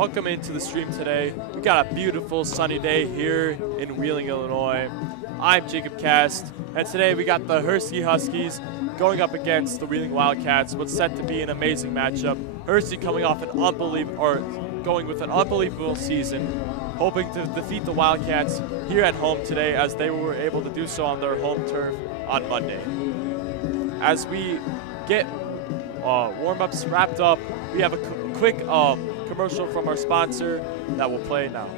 Welcome into the stream today. We got a beautiful sunny day here in Wheeling, Illinois. I'm Jacob Cast, and today we got the Hersey Huskies going up against the Wheeling Wildcats. What's set to be an amazing matchup. Hersey coming off going with an unbelievable season, hoping to defeat the Wildcats here at home today, as they were able to do so on their home turf on Monday. As we get warm-ups wrapped up, we have a quick commercial from our sponsor that will play now.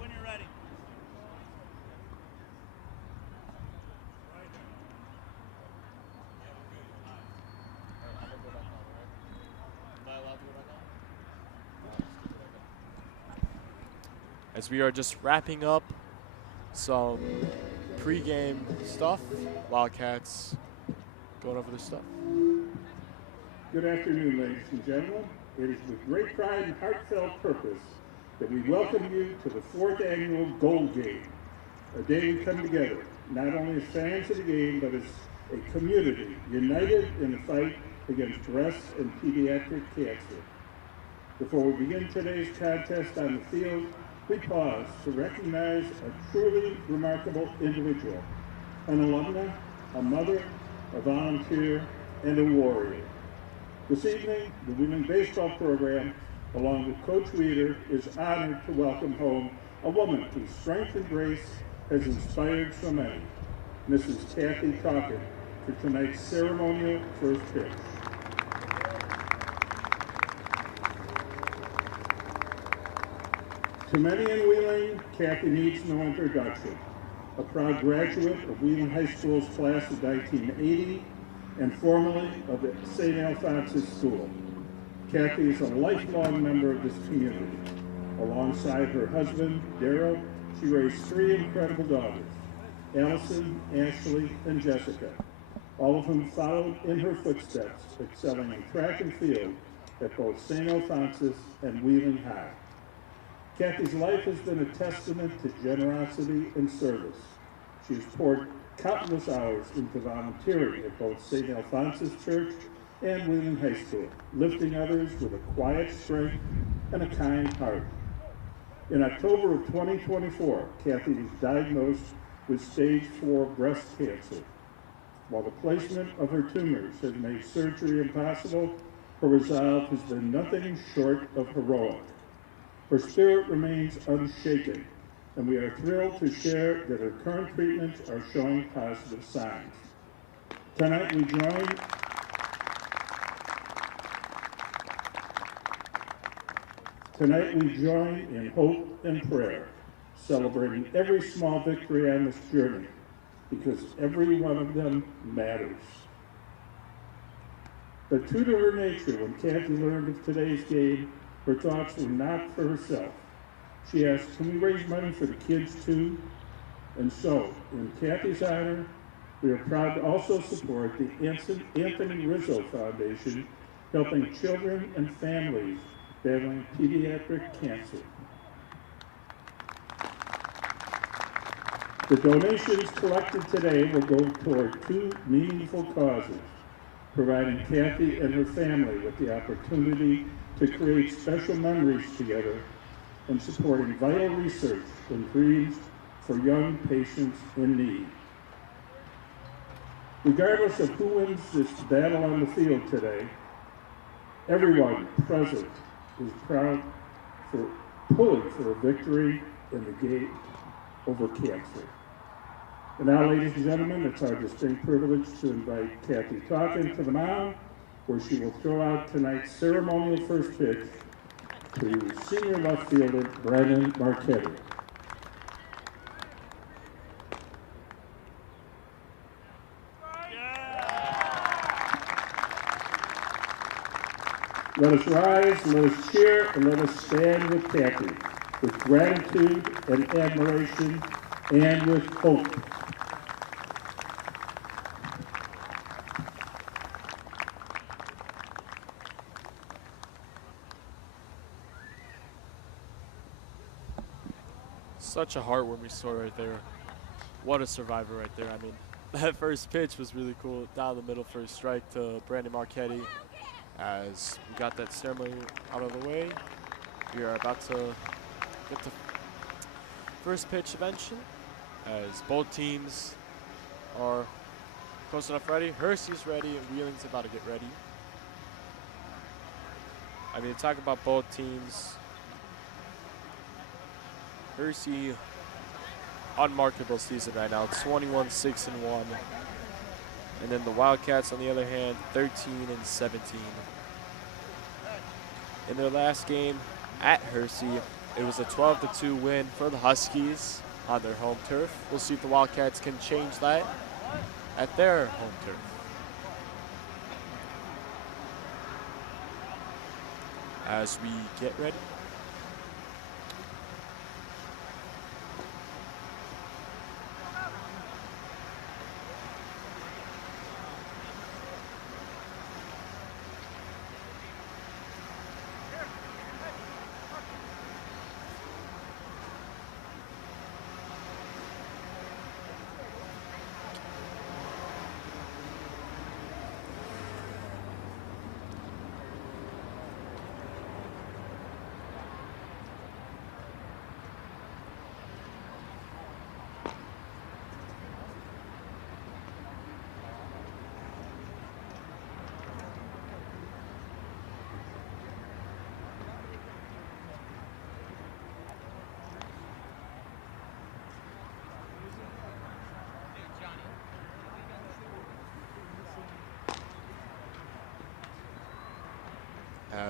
When you're ready. As we are just wrapping up some pre-game stuff, Wildcats going over the stuff. Good afternoon, ladies and gentlemen. It is with great pride and heartfelt purpose that we welcome you to the 4th annual Gold Game, a day we come together, not only as fans of the game, but as a community united in the fight against breast and pediatric cancer. Before we begin today's contest on the field, we pause to recognize a truly remarkable individual, an alumna, a mother, a volunteer, and a warrior. This evening, the Wheeling Baseball program, along with Coach Weeder, is honored to welcome home a woman whose strength and grace has inspired so many, Mrs. Kathy Talkin, for tonight's ceremonial first pitch. To many in Wheeling, Kathy needs no introduction. A proud graduate of Wheeling High School's class of 1980 and formerly of the St. Alphonsus School. Kathy is a lifelong member of this community. Alongside her husband, Daryl, she raised 3 incredible daughters, Allison, Ashley, and Jessica, all of whom followed in her footsteps, excelling in track and field at both St. Alphonsus and Wheeling High. Kathy's life has been a testament to generosity and service. She has poured countless hours into volunteering at both St. Alphonsus Church and Wheeling High School, lifting others with a quiet strength and a kind heart. In October of 2024, Kathy was diagnosed with stage 4 breast cancer. While the placement of her tumors has made surgery impossible, her resolve has been nothing short of heroic. Her spirit remains unshaken, and we are thrilled to share that her current treatments are showing positive signs. Tonight we join in hope and prayer, celebrating every small victory on this journey, because every one of them matters. But true to her nature, when Kathy learned of today's game, her thoughts were not for herself. She asked, can we raise money for the kids too? And so, in Kathy's honor, we are proud to also support the Anthony Rizzo Foundation, helping children and families battling pediatric cancer. The donations collected today will go toward 2 meaningful causes, providing Kathy and her family with the opportunity to create special memories together and supporting vital research and dreams for young patients in need. Regardless of who wins this battle on the field today, everyone present is proud for pulling for a victory in the game over cancer. And now, ladies and gentlemen, it's our distinct privilege to invite Kathy Talkin to the mound, where she will throw out tonight's ceremonial first pitch to senior left fielder Brandon Marchetti. Let us rise, let us cheer, and let us stand with Kathy, with gratitude and admiration, and with hope. Such a heartwarming story right there. What a survivor right there. I mean, that first pitch was really cool. Down the middle for a strike to Brandon Marchetti. As we got that ceremony out of the way, we are about to get to first pitch eventually, as both teams are close enough ready. Hersey's ready and Wheeling's about to get ready. I mean, talk about both teams. Hersey, unmarketable season right now, 21-6-1. And then the Wildcats, on the other hand, 13-17. In their last game at Hersey, it was a 12-2 win for the Huskies on their home turf. We'll see if the Wildcats can change that at their home turf. As we get ready.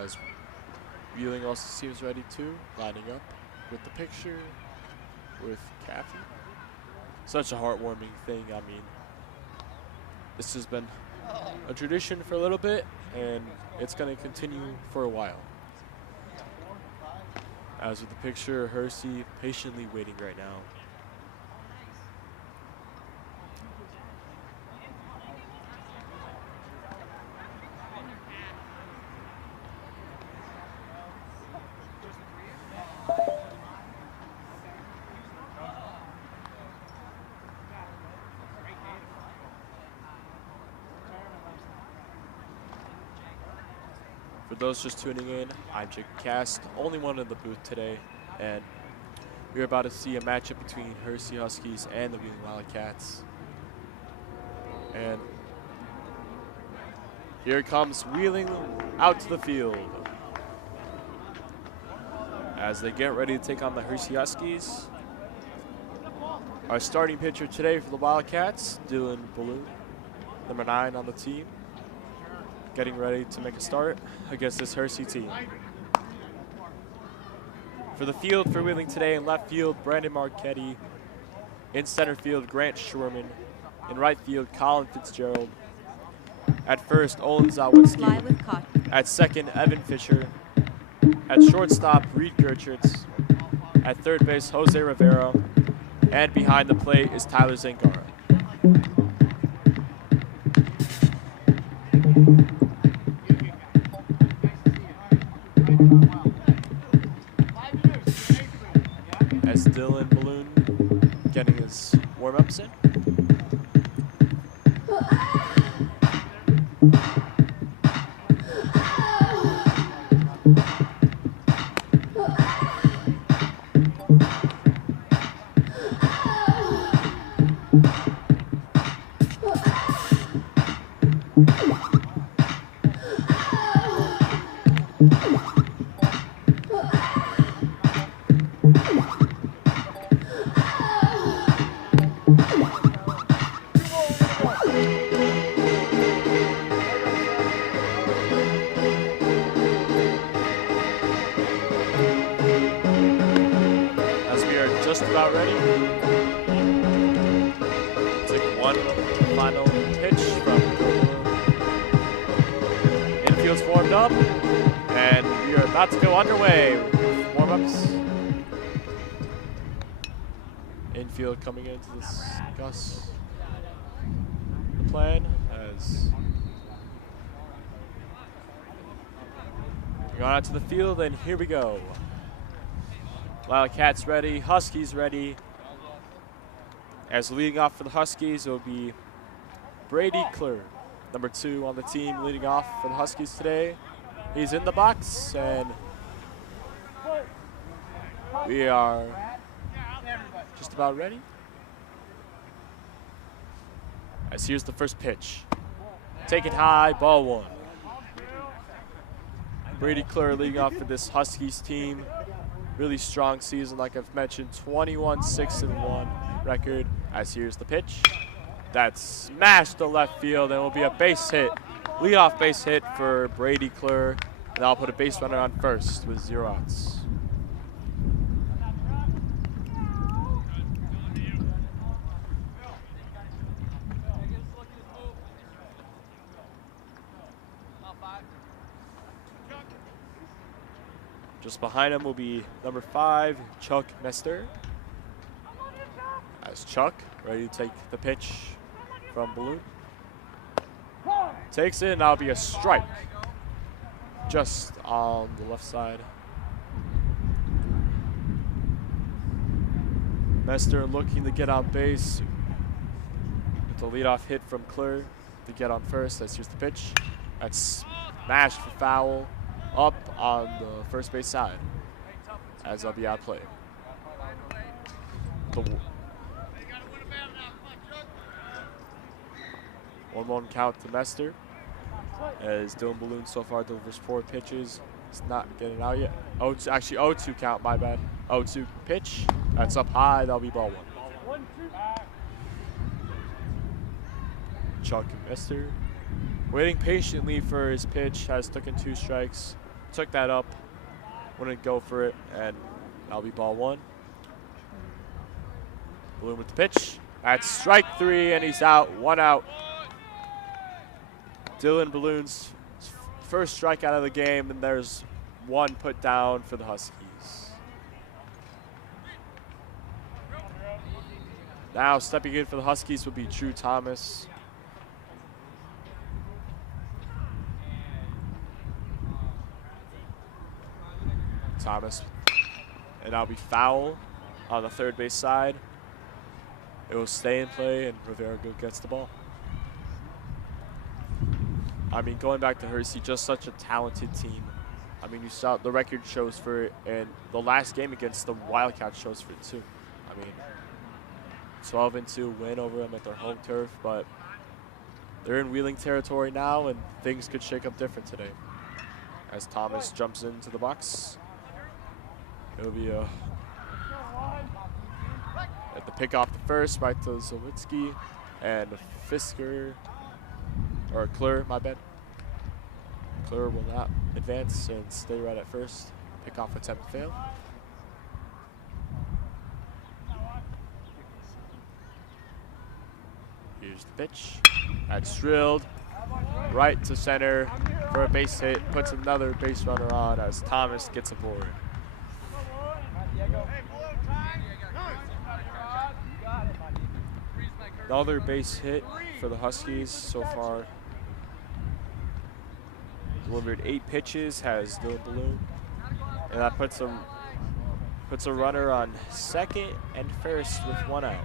as Wheeling also seems ready too, lining up with the picture with Kathy. Such a heartwarming thing. I mean, this has been a tradition for a little bit, and it's going to continue for a while. As with the picture, Hersey patiently waiting right now. For those just tuning in, I'm Jacob Cast, only one in the booth today, and we're about to see a matchup between Hersey Huskies and the Wheeling Wildcats. And here comes Wheeling out to the field as they get ready to take on the Hersey Huskies. Our starting pitcher today for the Wildcats, Dylan Balloon, number 9 on the team, getting ready to make a start against this Hersey team. For the field for Wheeling today, in left field, Brandon Marchetti. In center field, Grant Schwerman. In right field, Colin Fitzgerald. At first, Olin Zawadzki. At second, Evan Fisher. At shortstop, Reed Gertschitz. At third base, Jose Rivera. And behind the plate is Tyler Zangara. As Dylan Balloon getting his warm-ups in. Just about ready. Take one final pitch from infield's formed up, and we are about to go underway with warm-ups. Infield coming in to discuss the plan as going out to the field, and here we go. Wildcats ready, Huskies ready. As leading off for the Huskies, it will be Brady Klur, number 2 on the team, leading off for the Huskies today. He's in the box, and we are just about ready. As here's the first pitch. Take it high, ball 1. Brady Klur leading off for this Huskies team. Really strong season, like I've mentioned, 21-6-1 record. As here's the pitch. That's smashed to left field, and will be a base hit. Leadoff base hit for Brady Klur, and I'll put a base runner on first with 0 outs. Just behind him will be number 5, Chuck Mester. As Chuck ready to take the pitch from Balloon. Takes it, and that'll be a strike. Just on the left side. Mester looking to get on base. With the leadoff hit from Klur to get on first. As here's the pitch. That's smashed for foul. Up on the first base side, as that'll be out play. The 1-1 count to Mester, as Dylan Balloon so far delivers 4 pitches. He's not getting out yet. Oh, actually 0-2 count, my bad. 0-2 pitch, that's up high, that'll be ball 1. Chuck Mester waiting patiently for his pitch, has taken 2 strikes. took that up, wouldn't go for it, and that'll be ball one. Balloon with the pitch. That's strike three, and he's out. 1 out. Dylan Balloon's first strikeout of the game, and there's one put down for the Huskies. Now stepping in for the Huskies would be Drew Thomas. And that'll be foul on the third base side. It will stay in play, and Rivera gets the ball. I mean, going back to Hersey, just such a talented team. I mean, you saw the record shows for it, and the last game against the Wildcats shows for it too. I mean, 12-2 win over them at their home turf, but they're in Wheeling territory now, and things could shake up different today. As Thomas jumps into the box, it'll be a at the pick off the first, right to Zawitsky, and Fisker, or Klur, my bad. Klur will not advance and stay right at first. Pick off attempt fail. Here's the pitch. That's drilled right to center for a base hit. Puts another base runner on as Thomas gets aboard. Another base hit for the Huskies so far. Delivered 8 pitches, has Dylan Balloon. And that puts a runner on second and first with 1 out.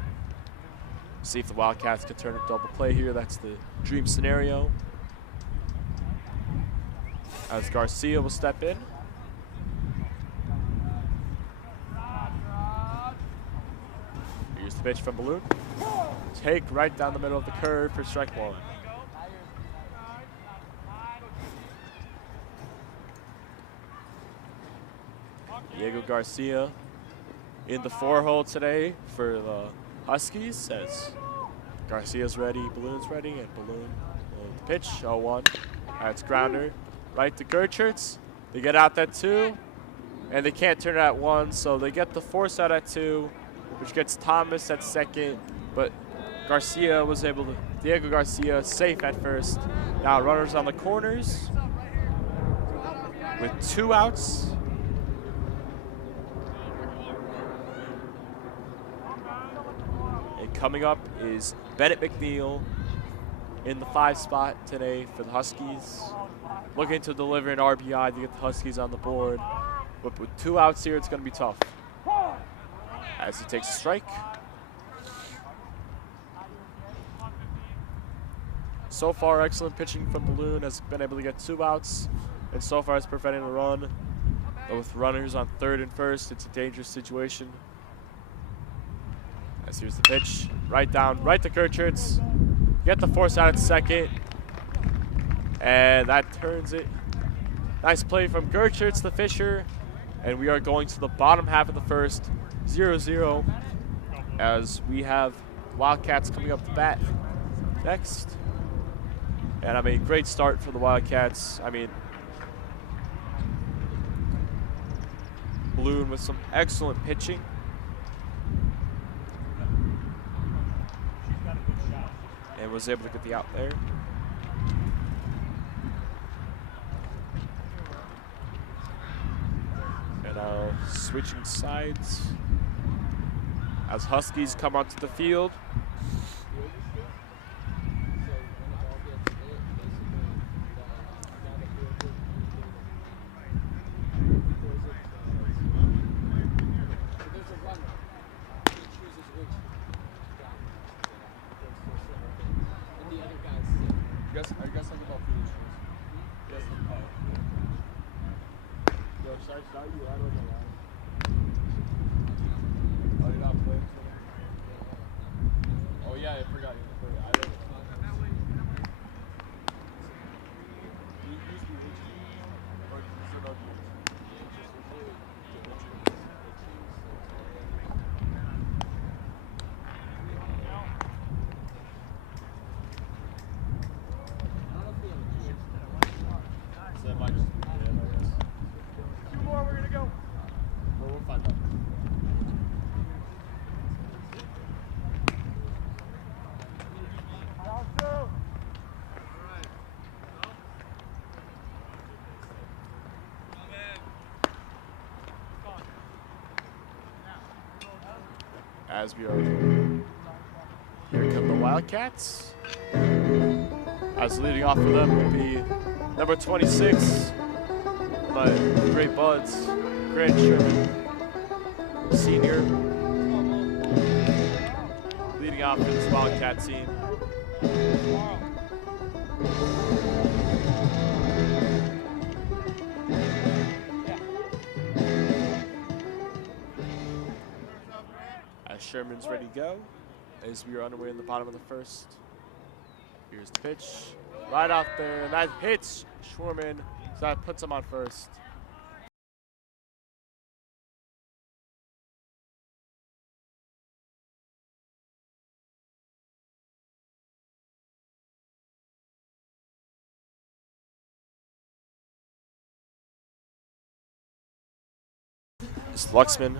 See if the Wildcats can turn a double play here. That's the dream scenario. As Garcia will step in. Here's the pitch from Balloon. Take right down the middle of the curve for strike one. Diego Garcia in the 4-hole today for the Huskies. Says Garcia's ready, Balloon's ready, and Balloon will pitch. 0-1. That's grounder right to Gertcherts. They get out that 2, and they can't turn it at 1, so they get the force out at 2, which gets Thomas at second, but Garcia was able to, Diego Garcia safe at first. Now runners on the corners with 2 outs. And coming up is Bennett McNeil in the 5 spot today for the Huskies. Looking to deliver an RBI to get the Huskies on the board. But with 2 outs here, it's going to be tough. As he takes a strike. So far, excellent pitching from Balloon. Has been able to get 2 outs. And so far, it's preventing a run. But with runners on third and first, it's a dangerous situation. As here's the pitch. Right down, right to Gertcherts. Get the force out at second. And that turns it. Nice play from Gertcherts to Fisher. And we are going to the bottom half of the first. 0-0. As we have Wildcats coming up to bat next. And I mean, great start for the Wildcats. I mean, Balloon with some excellent pitching. And was able to get the out there. And now switching sides as Huskies come onto the field. as we are. Here come the Wildcats. As leading off for them will be number 26, my great buds, Grant Sherman, senior, leading off for this Wildcat team. As Sherman's ready to go, as we are underway in the bottom of the first. Here's the pitch, right out there, and that hits Schwarman, so that puts him on first. It's Luxman.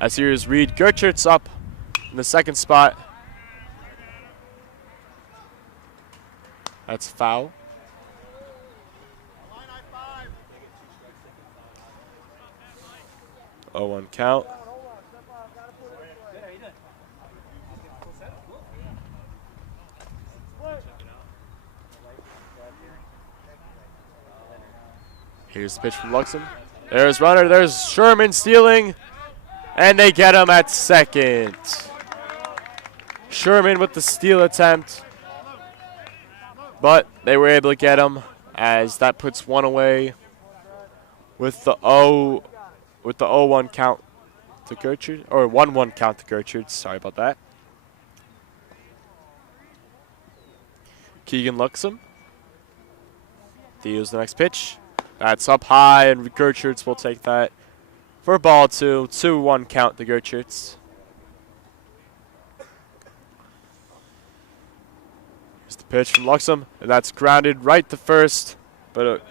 As here's Reed Gerchert's up in the second spot. That's foul. Oh, 1 count. Here's the pitch from Luxem. There's runner, there's Sherman stealing, and they get him at second. Sherman with the steal attempt, but they were able to get him as that puts one away with the 0-1 count to Gertrude, or 1-1 count to Gertrude. Sorry about that. Keegan Luxem. Theo's the next pitch. That's up high, and Gertrudes will take that for ball 2. 2-1 count to Gertrudes. Here's the pitch from Luxem, and that's grounded right to first, but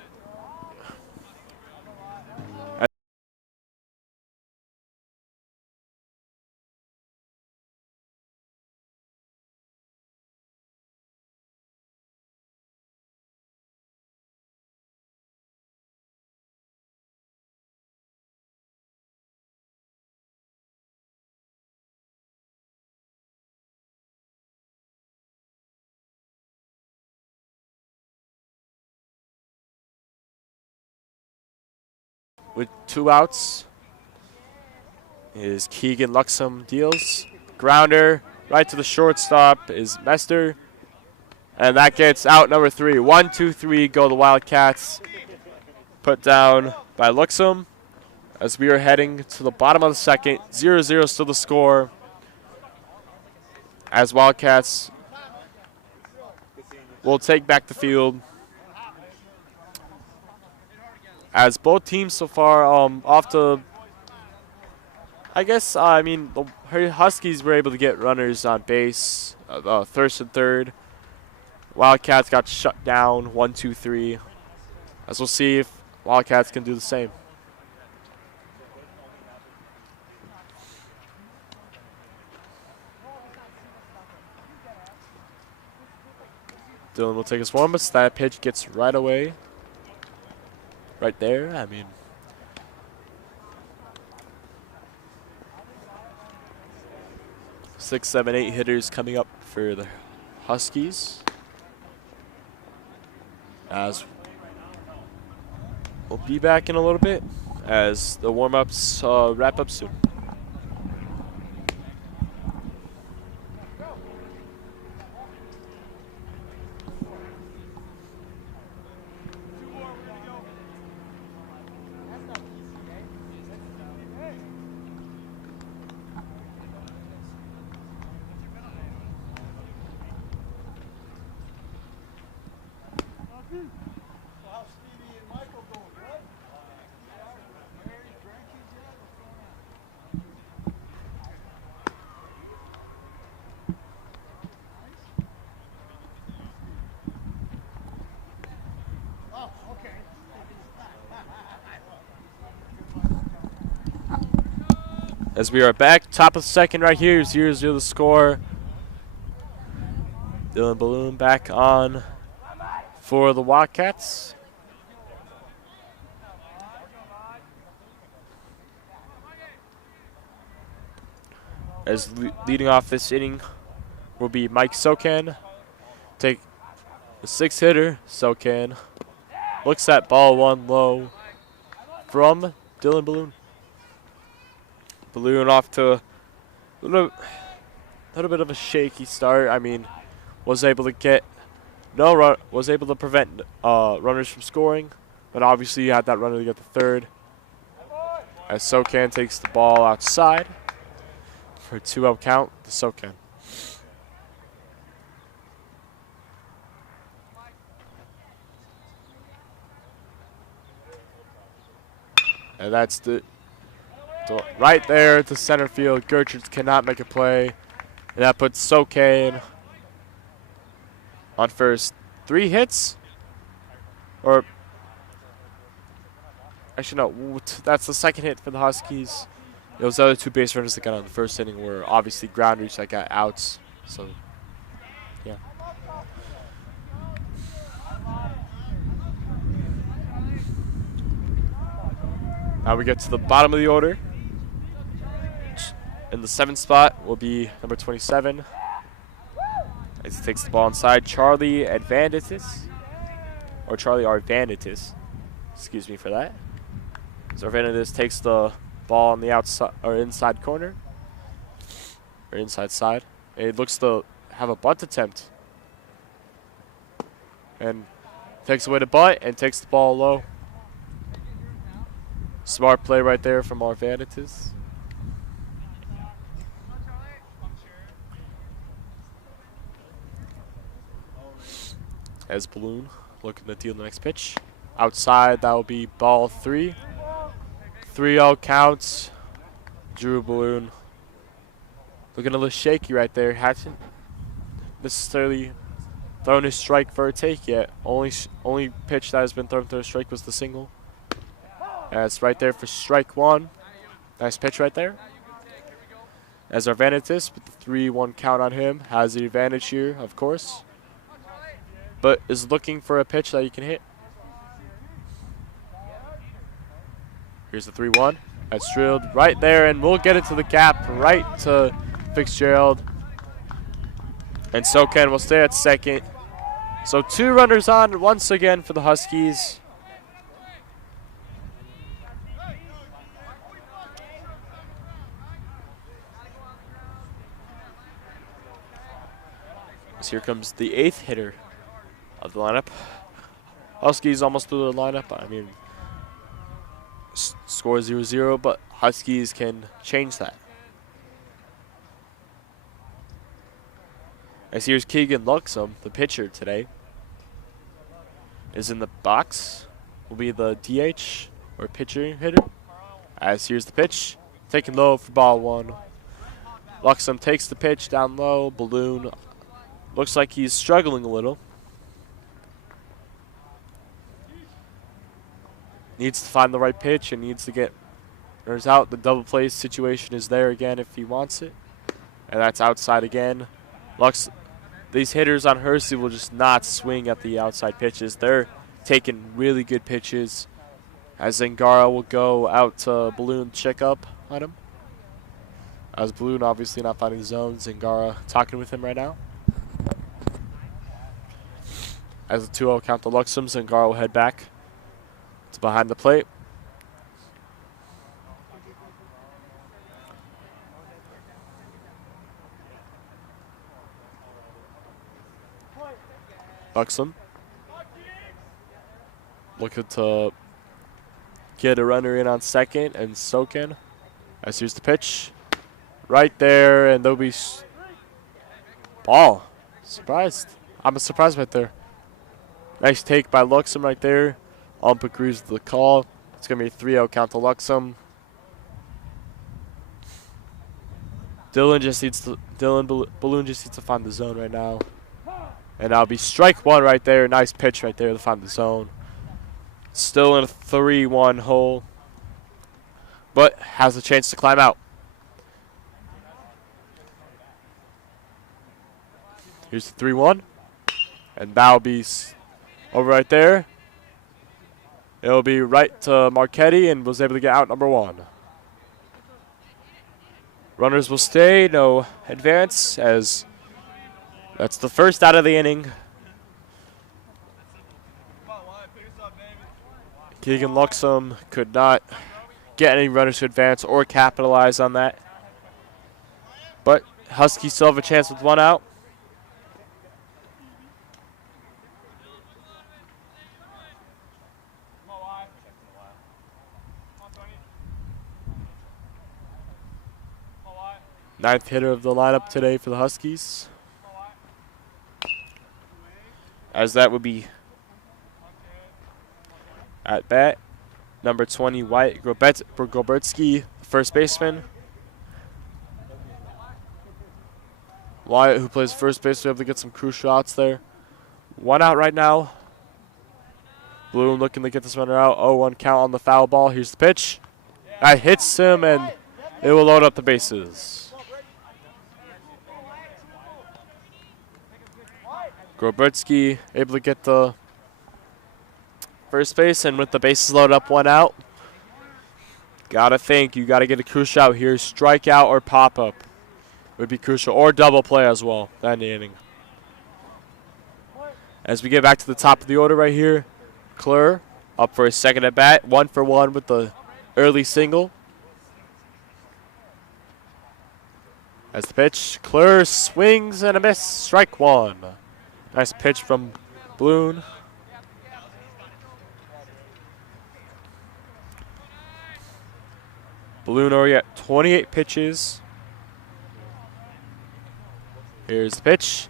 with 2 outs is Keegan Luxem deals. Grounder right to the shortstop is Mester. And that gets out number 3. 1, 2, 3 go the Wildcats. Put down by Luxem as we are heading to the bottom of the second. 0-0 still the score. As Wildcats will take back the field. As both teams so far off to, the Huskies were able to get runners on base, first and third. Wildcats got shut down, 1, 2, 3. As we'll see if Wildcats can do the same. Dylan will take his warm, but that pitch gets right away. Right there, 6, 7, 8 hitters coming up for the Huskies. As we'll be back in a little bit as the warm-ups wrap up soon. As we are back, top of the second right here, 0-0 the score. Dylan Balloon back on for the Wildcats. As leading off this inning will be Mike Sokan. Take the 6th hitter, Sokan. Looks at ball 1 low from Dylan Balloon. Balloon off to a little bit of a shaky start. I mean, was able to get no run, was able to prevent runners from scoring, but obviously you had that runner to get the 3rd. As Sokan takes the ball outside for a 2-out count to Sokan. And that's the right there to center field. Gertrude cannot make a play. And that puts Sokan on first. 3 hits? Or actually, no. That's the 2nd hit for the Huskies. Those other 2 base runners that got on the first inning were obviously grounders that got outs. So, yeah. Now we get to the bottom of the order. In the 7th spot will be number 27. As he takes the ball inside, Charlie Arvanitis. Excuse me for that. So Arvanitis takes the ball on the outside or inside corner. Or inside side. And he looks to have a bunt attempt. And takes away the bunt and takes the ball low. Smart play right there from Arvanitis. As Balloon looking to deal the next pitch. Outside, that will be ball 3. 3-0 counts. Drew Balloon looking a little shaky right there. Hasn't necessarily thrown his strike for a take yet. Only pitch that has been thrown to a strike was the single. That's right there for strike 1. Nice pitch right there. As Arvanitis with the 3-1 count on him. Has the advantage here, of course. But is looking for a pitch that he can hit. Here's the 3-1. That's drilled right there, and we'll get it to the gap right to Fitzgerald. And Sokan will stay at 2nd. So 2 runners on once again for the Huskies. So here comes the 8th hitter of the lineup. Huskies almost threw the lineup. I mean, score 0-0, but Huskies can change that. As here's Keegan Luxem, the pitcher today, is in the box. Will be the DH or pitcher hitter. As here's the pitch, taken low for ball 1. Luxem takes the pitch down low. Balloon looks like he's struggling a little. Needs to find the right pitch and needs to get runners out. The double play situation is there again if he wants it. And that's outside again. These hitters on Hersey will just not swing at the outside pitches. They're taking really good pitches. As Zangara will go out to Balloon check up on him. As Balloon obviously not finding the zone. Zangara talking with him right now. As a 2-0 count to Luxem, Zangara will head back to behind the plate. Luxem looking to get a runner in on 2nd, and Sokan. As here's the pitch. Right there, and there'll be ball. Surprised. I'm surprised right there. Nice take by Luxem right there. Ump agrees with the call. It's going to be a 3-0 count to Luxem. Balloon just needs to find the zone right now. And that'll be strike 1 right there. Nice pitch right there to find the zone. Still in a 3-1 hole. But has a chance to climb out. Here's the 3-1. And that'll be over right there. It'll be right to Marchetti and was able to get out number 1. Runners will stay, no advance, as that's the first out of the inning. Keegan Luxem could not get any runners to advance or capitalize on that. But Huskies still have a chance with one out. Ninth hitter of the lineup today for the Huskies. As that would be at bat, number 20, Wyatt Gobertsky, first baseman. Wyatt, who plays first base, will be able to get some crucial shots there. One out right now. Bloom looking to get this runner out. 0-1 count on the foul ball. Here's the pitch. That hits him, and it will load up the bases. Gobertsky able to get the first base, and with the bases loaded up, one out. Gotta think, you gotta get a crucial out here. Strikeout or pop up would be crucial, or double play as well, that inning. As we get back to the top of the order right here, Klur up for his second at bat, 1-for-1 with the early single. As the pitch, Klur swings and a miss, strike one. Nice pitch from Bloom. Bloom already at 28 pitches. Here's the pitch.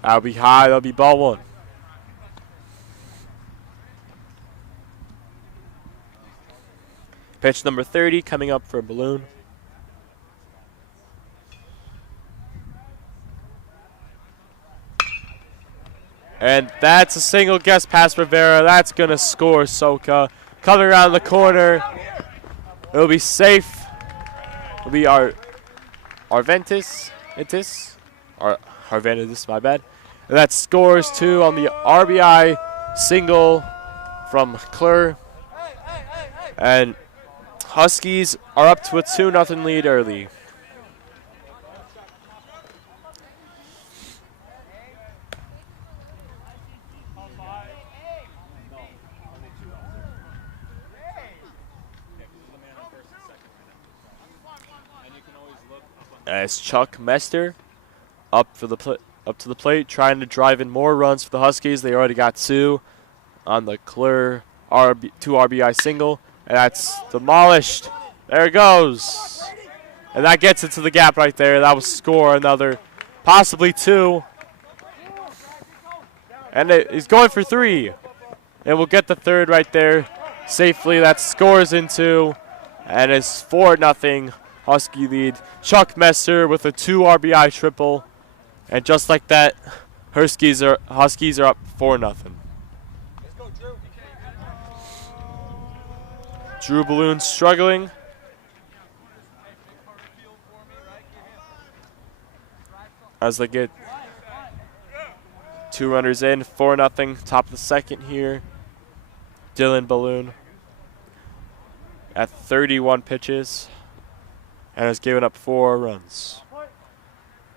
That'll be high, that'll be ball one. Pitch number 30 coming up for Bloom. And that's a single guess past Rivera. That's going to score Soka. Coming around the corner. It'll be safe. It'll be Arventis, my bad. And that scores two on the RBI single from Klur. And Huskies are up to a 2-0 lead early. As Chuck Mester up to the plate, trying to drive in more runs for the Huskies. They already got two on the Klur 2 RBI single, and that's demolished. There it goes, and that gets into the gap right there. That will score another, possibly two, and he's going for three, and we'll get the third right there safely. That scores into, and it's 4-0. Husky lead. Chuck Messer with a 2 RBI triple. And just like that, Huskies are up 4-0. Drew Balloon struggling. As they get 2 runners in, 4-0, top of the second here. Dylan Balloon at 31 pitches. And has given up 4 runs.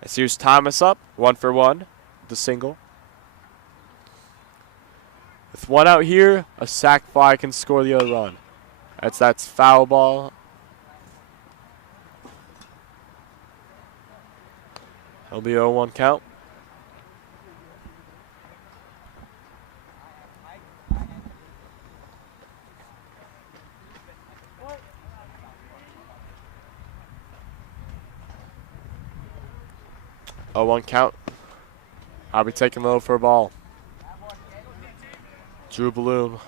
As here's Thomas up, 1-for-1, the single. With one out here, a sac fly can score the other run. That's foul ball. It'll be 0-1 count. Oh, 1 count. I'll be taking low for a ball. Drew Balloon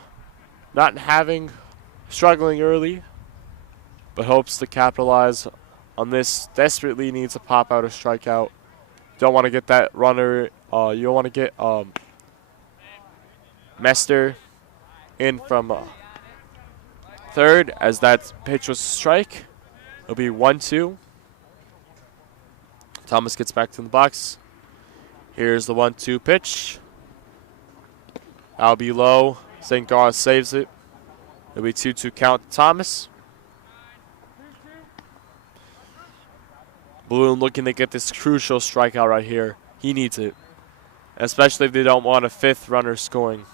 struggling early, but hopes to capitalize on this. Desperately needs a pop out or strikeout. Don't want to get that runner. You don't want to get Mester in from third, as that pitch was a strike. It'll be 1-2. Thomas gets back to the box. Here's the 1-2 pitch. That'll be low. St. Gauss saves it. It'll be 2-2 count to Thomas. Bloom looking to get this crucial strikeout right here. He needs it, especially if they don't want a fifth runner scoring.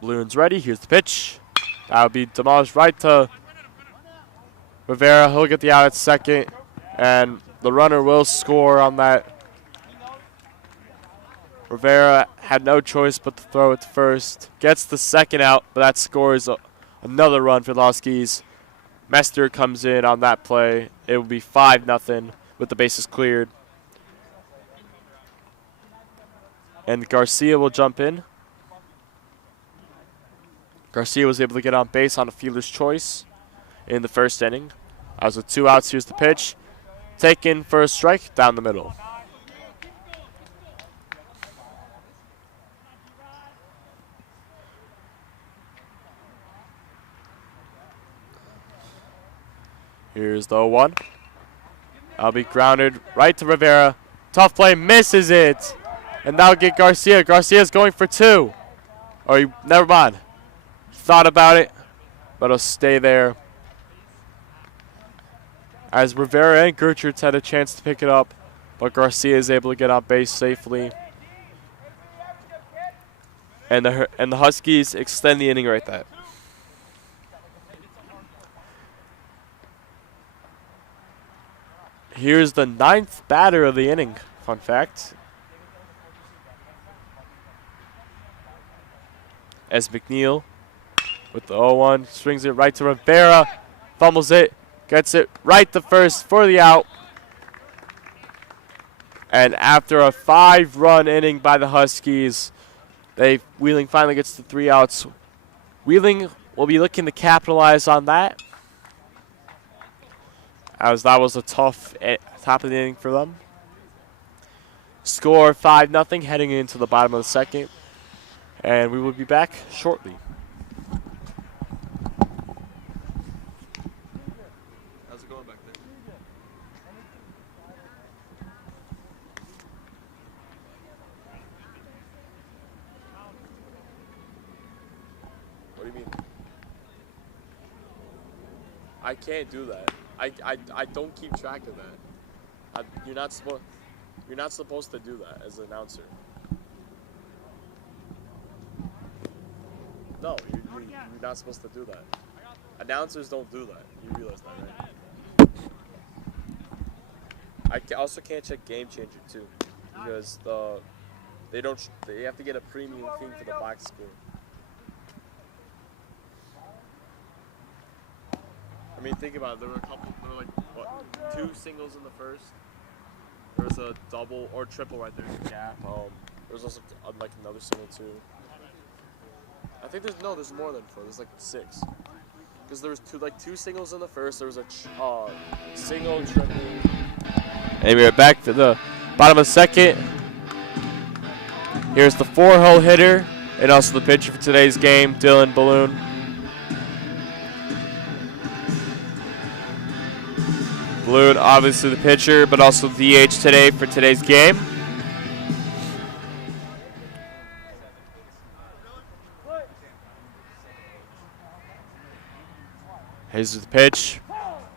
Balloon's ready. Here's the pitch. That would be demolished right to Rivera. He'll get the out at second, and the runner will score on that. Rivera had no choice but to throw it to first. Gets the second out, but that scores another run for the Huskies. Mester comes in on that play. It will be 5-0 with the bases cleared. And Garcia will jump in. Garcia was able to get on base on a fielder's choice in the first inning. As with 2 outs, here's the pitch. Taken for a strike down the middle. Here's the 0-1. That'll be grounded right to Rivera. Tough play, misses it. And that'll get Garcia. Garcia's going for 2. Or never mind. Thought about it, but it'll stay there. As Rivera and Gertrudes had a chance to pick it up, but Garcia is able to get on base safely. And the Huskies extend the inning right there. Here's the 9th batter of the inning, fun fact. As McNeil with the 0-1, swings it right to Rivera, fumbles it, gets it right to first for the out. And after a 5-run inning by the Huskies, Wheeling finally gets the 3 outs. Wheeling will be looking to capitalize on that, as that was a tough top of the inning for them. Score 5-0 heading into the bottom of the second. And we will be back shortly. How's it going back there? What do you mean? I can't do that. I don't keep track of that. You're not supposed to do that as an announcer. No, you're not supposed to do that. Announcers don't do that. You realize that, right? I also can't check Game Changer too, because they have to get a premium thing for the box score. I mean, think about it. There were like 2 singles in the first. There was a double or triple right there in the gap. There was also like another single too. I think there's more than 4. There's like 6. Because there was 2 singles in the first. There was a single, triple. And we're back to the bottom of the second. Here's the 4-hole hitter and also the pitcher for today's game, Dylan Balloon. Balloon, obviously the pitcher, but also DH today for today's game. Here's the pitch.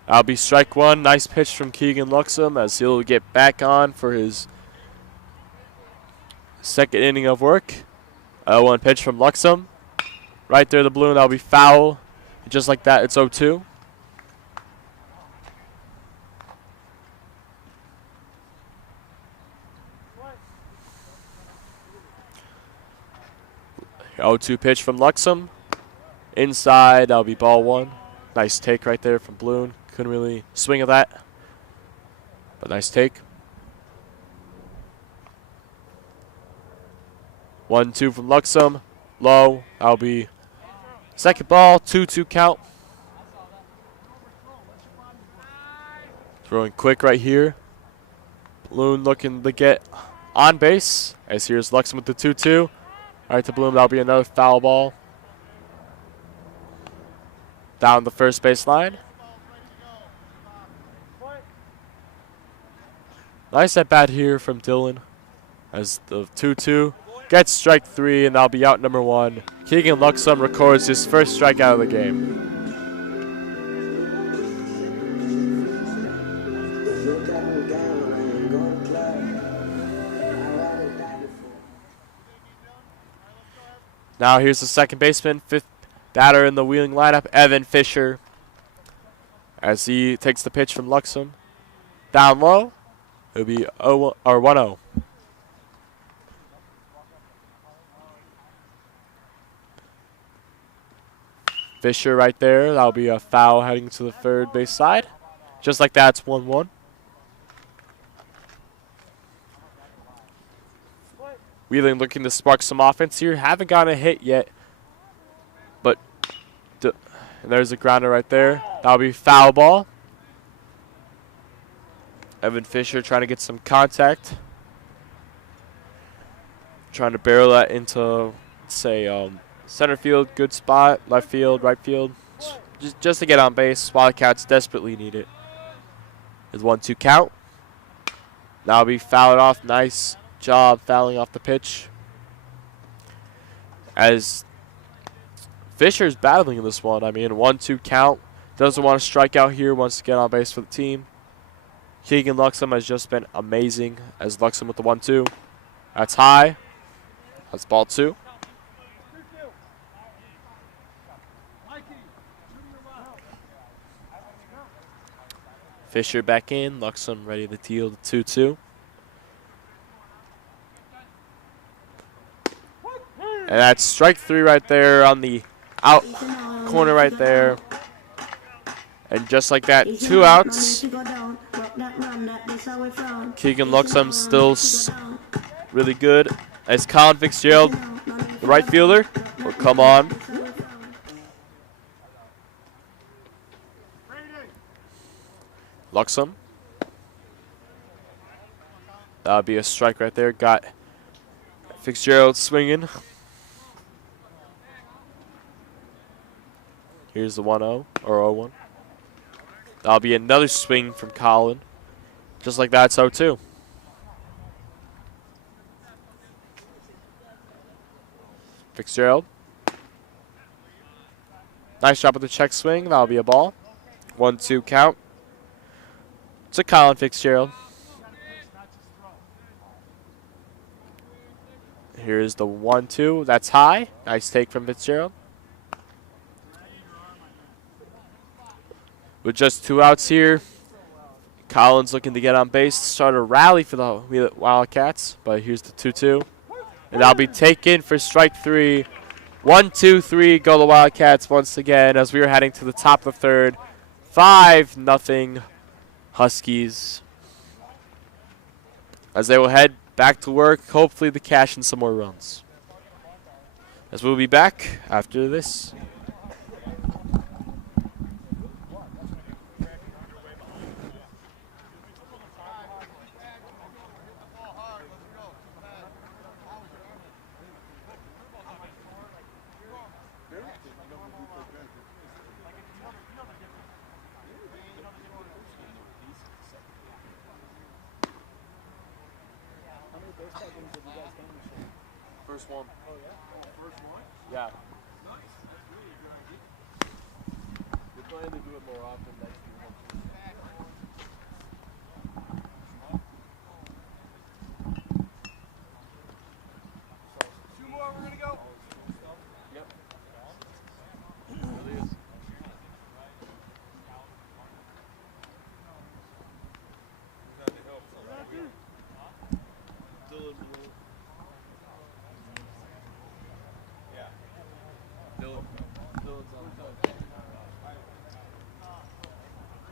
That'll be strike 1. Nice pitch from Keegan Luxem as he'll get back on for his second inning of work. 0-1 pitch from Luxem. Right there, the Balloon. That'll be foul. Just like that, it's 0-2. Oh, 0-2 pitch from Luxem. Inside, that'll be ball 1. Nice take right there from Balloon. Couldn't really swing at that, but nice take. 1-2 from Luxem. Low. That'll be second ball. 2-2 count. Throwing quick right here. Balloon looking to get on base. As here's Luxem with the 2-2. All right to Bloom. That'll be another foul ball. Down the first base line. Nice at bat here from Dylan. As the 2-2 gets strike 3, and that'll be out number 1. Keegan Luxem records his first strikeout of the game. Now here's the second baseman, fifth batter in the Wheeling lineup, Evan Fisher, as he takes the pitch from Luxem. Down low, it'll be 0 or 1-0. Fisher right there. That'll be a foul heading to the third base side. Just like that, it's 1-1. Wheeling looking to spark some offense here. Haven't gotten a hit yet. But and there's a grounder right there. That'll be foul ball. Evan Fisher trying to get some contact. Trying to barrel that into, say, center field, good spot, left field, right field. Just to get on base. Wildcats desperately need it. There's 1-2 count. That'll be fouled off. Nice job fouling off the pitch. As Fisher's battling in this one. I mean, 1-2 count. Doesn't want to strike out here. Wants to get on base for the team. Keegan Luxem has just been amazing as Luxem with the 1-2. That's high. That's ball 2. Fisher back in. Luxem ready to deal the 2-2. And that's strike 3 right there on the out corner right there. And just like that, 2 outs. Keegan Luxem still really good. As Colin Fitzgerald, the right fielder, will come on. Luxem. That would be a strike right there. Got Fitzgerald swinging. Here's the 1-0 or 0-1. That'll be another swing from Colin. Just like that, so too. Fitzgerald. Nice job with the check swing. That'll be a ball. 1-2 count to Colin Fitzgerald. Here's the 1-2. That's high. Nice take from Fitzgerald. With just 2 outs here, Colin's looking to get on base, start a rally for the Wildcats. But here's the 2-2. And that'll be taken for strike 3. 1-2-3 go the Wildcats once again as we are heading to the top of the third. 5-0 Huskies. As they will head back to work, hopefully to cash in some more runs. As we'll be back after this. First one. Oh, yeah? First one? Yeah. Nice. That's really good. We're planning to do it more often next year. Two more, we're going to go. Yep. It really is.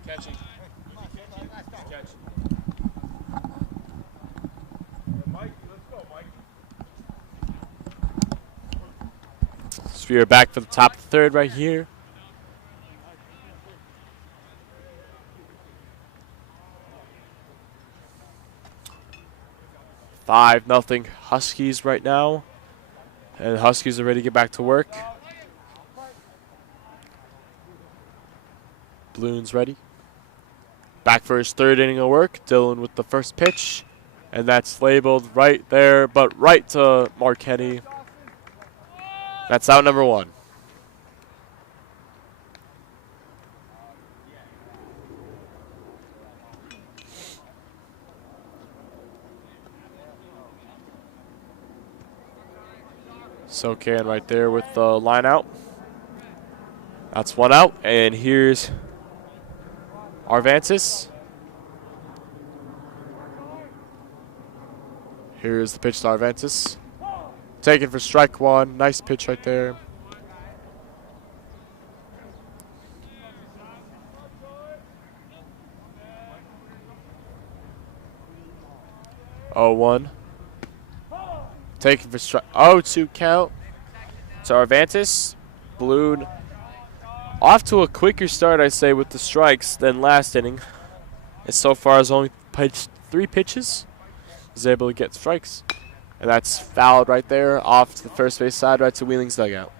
Catching. Catch. Mike, let's go, Mike. So we are back for the top of the third right here. Five nothing Huskies right now. And Huskies are ready to get back to work. Balloon's ready. Back for his third inning of work. Dylan with the first pitch. And that's labeled right there, but right to Marquetti. That's out number 1. Sokan right there with the line out. That's one out, and here's Arvantis. Here's the pitch to Arvantis. Taken for strike one. Nice pitch right there. Oh, 1. Taken for strike. 0-2 count to Arvantis. Balloon off to a quicker start, I say, with the strikes than last inning. And so far has only pitched 3 pitches. Is able to get strikes. And that's fouled right there off to the first base side, right to Wheeling's dugout.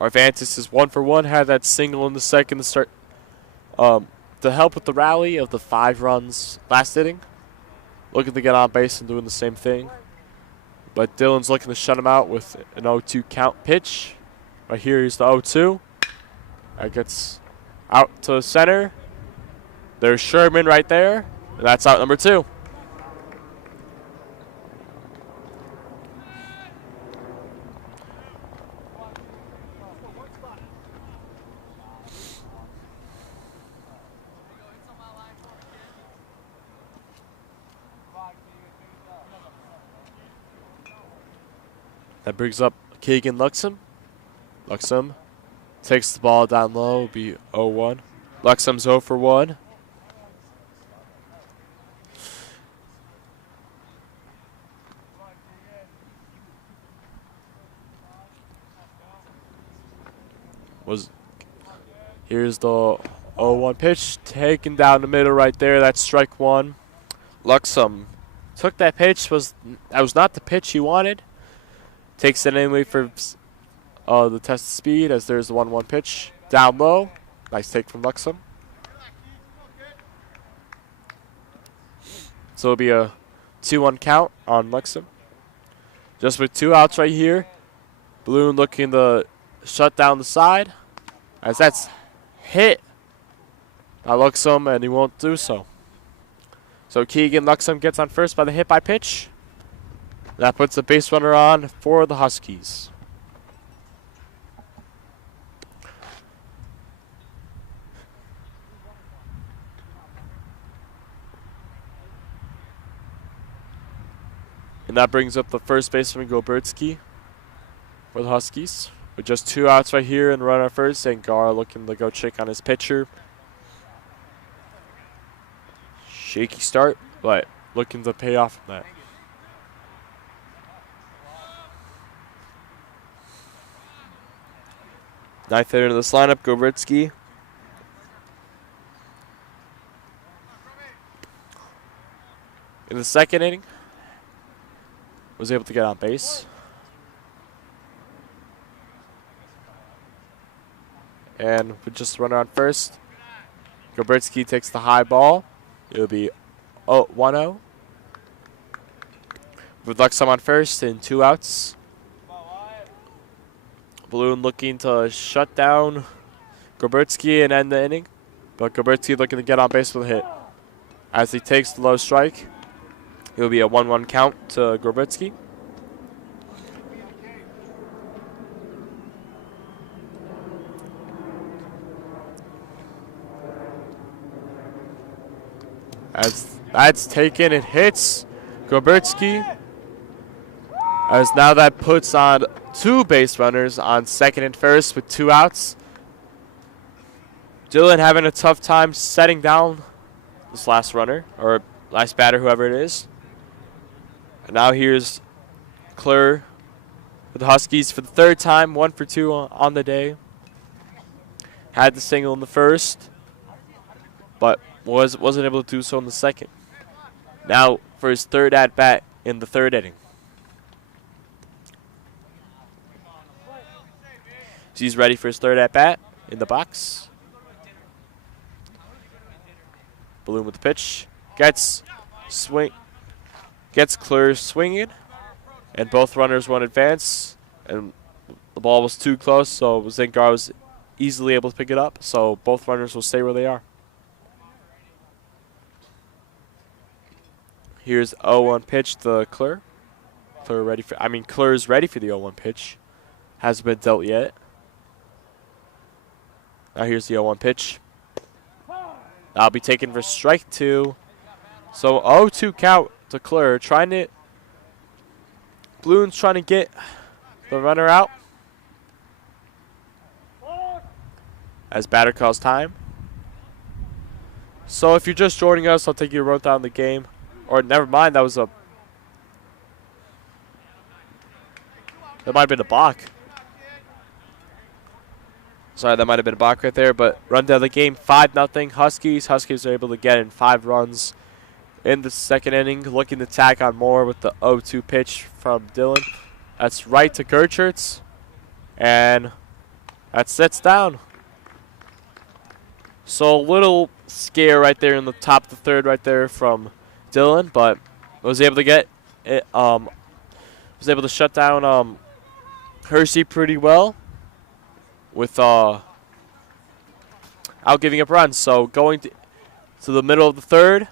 Arvantis is 1 for 1. Had that single in the second to start to help with the rally of the 5 runs last inning. Looking to get on base and doing the same thing. But Dylan's looking to shut him out with an 0-2 count pitch. Right here is the 0-2. That gets out to center. There's Sherman right there. And that's out number 2. That brings up Keegan Luxem. Luxem takes the ball down low. It'll be 0-1. Luxem's 0 for 1. Here's the 0-1 pitch, taken down the middle right there. That's strike 1. Luxem took that pitch. That was not the pitch he wanted. Takes it anyway for the test of speed, as there's the 1-1 pitch down low. Nice take from Luxem. So it'll be a 2-1 count on Luxem. Just with 2 outs right here. Balloon looking to shut down the side, as that's hit by Luxem, and he won't do so. So Keegan Luxem gets on first by the hit by pitch. That puts the base runner on for the Huskies. And that brings up the first baseman, Gobertsky, for the Huskies. With just 2 outs right here and runner first, and Gar looking to go check on his pitcher. Shaky start, but looking to pay off from that. Ninth hitter in this lineup, Gobertsky. In the second inning, was able to get on base. And with just a runner on first, Gobertsky takes the high ball. It'll be 1-0. With Luxem on first and 2 outs. Balloon looking to shut down Gobertsky and end the inning. But Gobertsky looking to get on base with a hit. As he takes the low strike, it will be a 1-1 count to Gobertsky. As that's taken, it hits Gobertsky. As now that puts on 2 base runners on second and first with 2 outs. Dylan having a tough time setting down this last runner, or last batter, whoever it is. And now here's Clur for the Huskies for the 3rd time, 1 for 2 on the day. Had the single in the first, but wasn't able to do so in the second. Now for his 3rd at-bat in the 3rd inning. So he's ready for his 3rd at-bat in the box. Balloon with the pitch. Gets Clur swinging. And both runners won't advance. And the ball was too close, so Zinkar was easily able to pick it up. So both runners will stay where they are. Here's 0-1 pitch to Clur. Clur's ready for the 0-1 pitch. Hasn't been dealt yet. Now here's the 0-1 pitch. That'll be taken for strike 2. So 0-2 count to Clur. Bloom's trying to get the runner out. As batter calls time. So if you're just joining us, I'll take you to run down the game. Or never mind, that might have been a balk. Sorry, that might have been a balk right there. But run down the game, 5-0 Huskies. Huskies are able to get in 5 runs in the second inning. Looking to tack on more with the 0-2 pitch from Dylan. That's right to Gertschurz. And that sets down. So a little scare right there in the top of the third right there from Dylan, but was able to get it. Was able to shut down Hersey pretty well without giving up runs. So going to the middle of the third,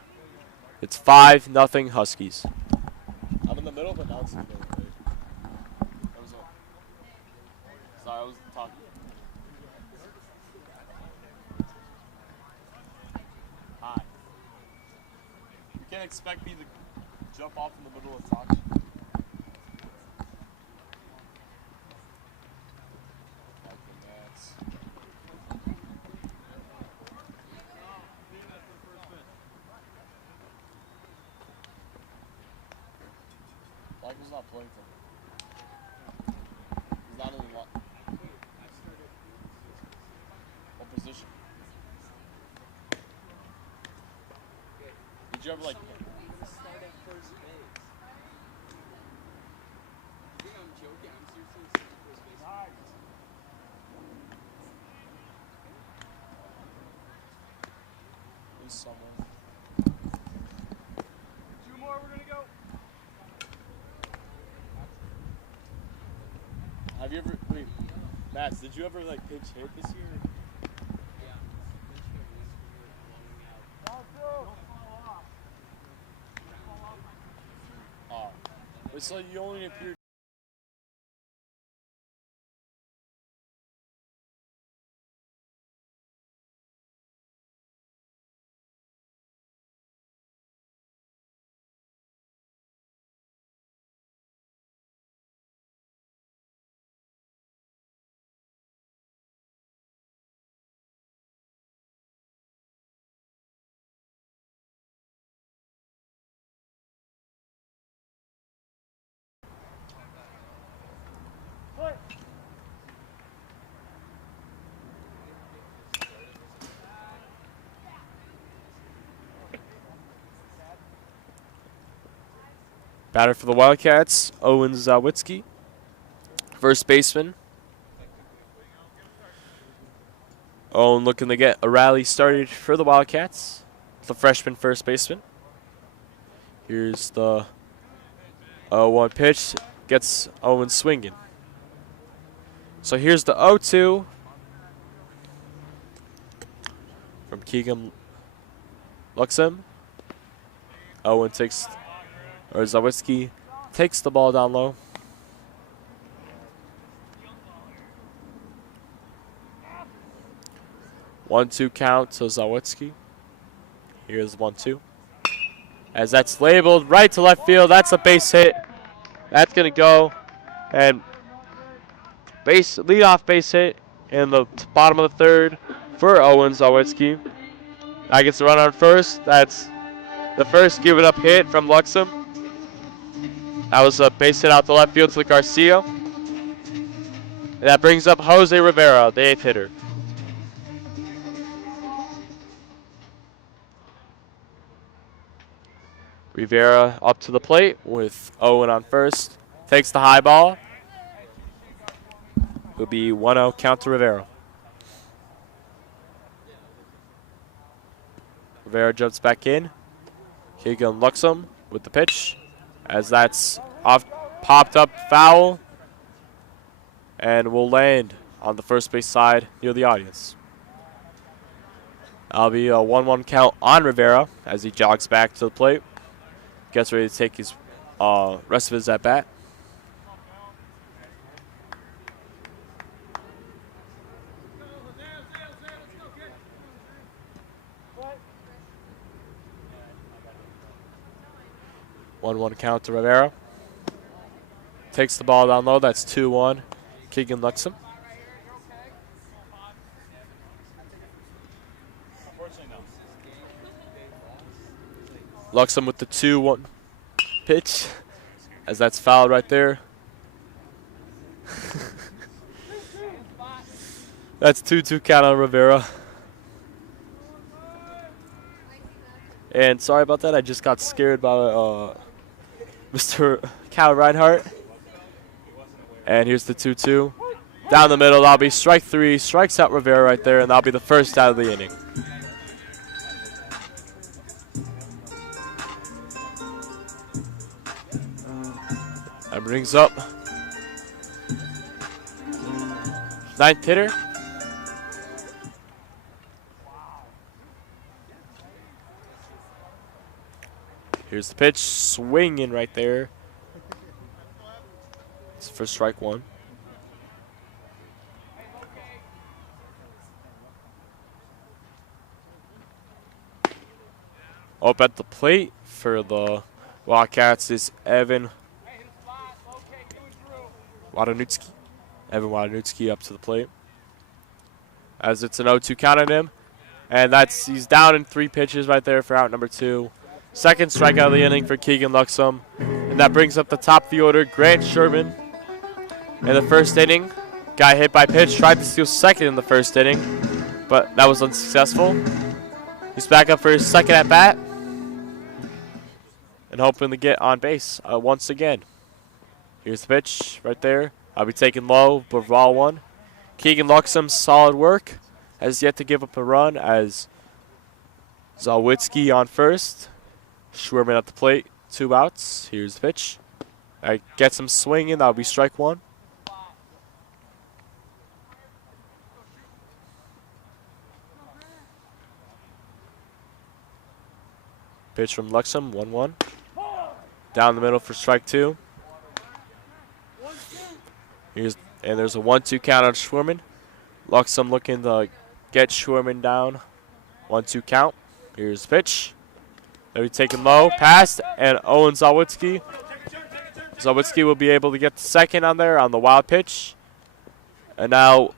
it's 5-0 Huskies. I'm in the middle, but now it's in the middle. Sorry, I was talking. Hi. You can't expect me to jump off in the middle of talking. Michael's not playing for He's not in the lot. What position? Did you ever like Start at first base. You think I'm joking? I'm seriously starting first base. There's someone. 2 more, we're gonna go. Have you ever Max, did you ever like pitch hit this year? Yeah. Oh. So you only appeared. Batter for the Wildcats, Owen Zawitsky. First baseman. Owen looking to get a rally started for the Wildcats. The freshman first baseman. Here's the 0-1 pitch. Gets Owen swinging. So here's the 0-2 from Keegan Luxem. Owen Zawitsky takes the ball down low. One-two count to Zawitsky. Here's 1-2. As that's labeled right to left field, that's a base hit. That's gonna go, and leadoff base hit in the bottom of the third for Owen Zawitsky. I gets the run on first. That's the first given up hit from Luxem. That was a base hit out to left field to Garcia. And that brings up Jose Rivera, the 8th hitter. Rivera up to the plate with Owen on first. Takes the high ball. It'll be 1-0 count to Rivera. Rivera jumps back in. Keegan Luxem with the pitch. As that's popped up foul. And will land on the first base side near the audience. That'll be a 1-1 count on Rivera as he jogs back to the plate. gets ready to take his rest of his at bat. One count to Rivera. Takes the ball down low. That's 2-1. Keegan Luxem. Luxem with the 2-1 pitch, as that's fouled right there. That's 2-2 count on Rivera. And sorry about that. I just got scared by Mr. Cal Reinhardt. And here's the 2-2. Down the middle, that'll be strike 3. Strikes out Rivera right there, and that'll be the first out of the inning. That brings up ninth hitter. Here's the pitch, swinging right there. It's for strike 1. Up at the plate for the Wildcats is Evan Wadanutsky. Evan Wadanutsky up to the plate, as it's an 0-2 count on him. And he's down in 3 pitches right there for out number 2. Second strikeout of the inning for Keegan Luxem. And that brings up the top of the order, Grant Sherman. In the first inning, got hit by pitch, tried to steal second in the first inning, but that was unsuccessful. He's back up for his second at bat and hoping to get on base once again. Here's the pitch right there. I'll be taking low, but ball 1. Keegan Luxem, solid work. Has yet to give up a run, as Zawitsky on first. Schwerman at the plate, 2 outs. Here's the pitch. Gets him swinging. That'll be strike 1. Pitch from Luxem, 1-1. Down the middle for strike 2. And there's a 1-2 count on Schwerman. Luxem looking to get Schwerman down. 1-2 count. Here's the pitch. They'll be taken low, passed, and Owen Zawitsky. Zawitsky will be able to get the second on there on the wild pitch. And now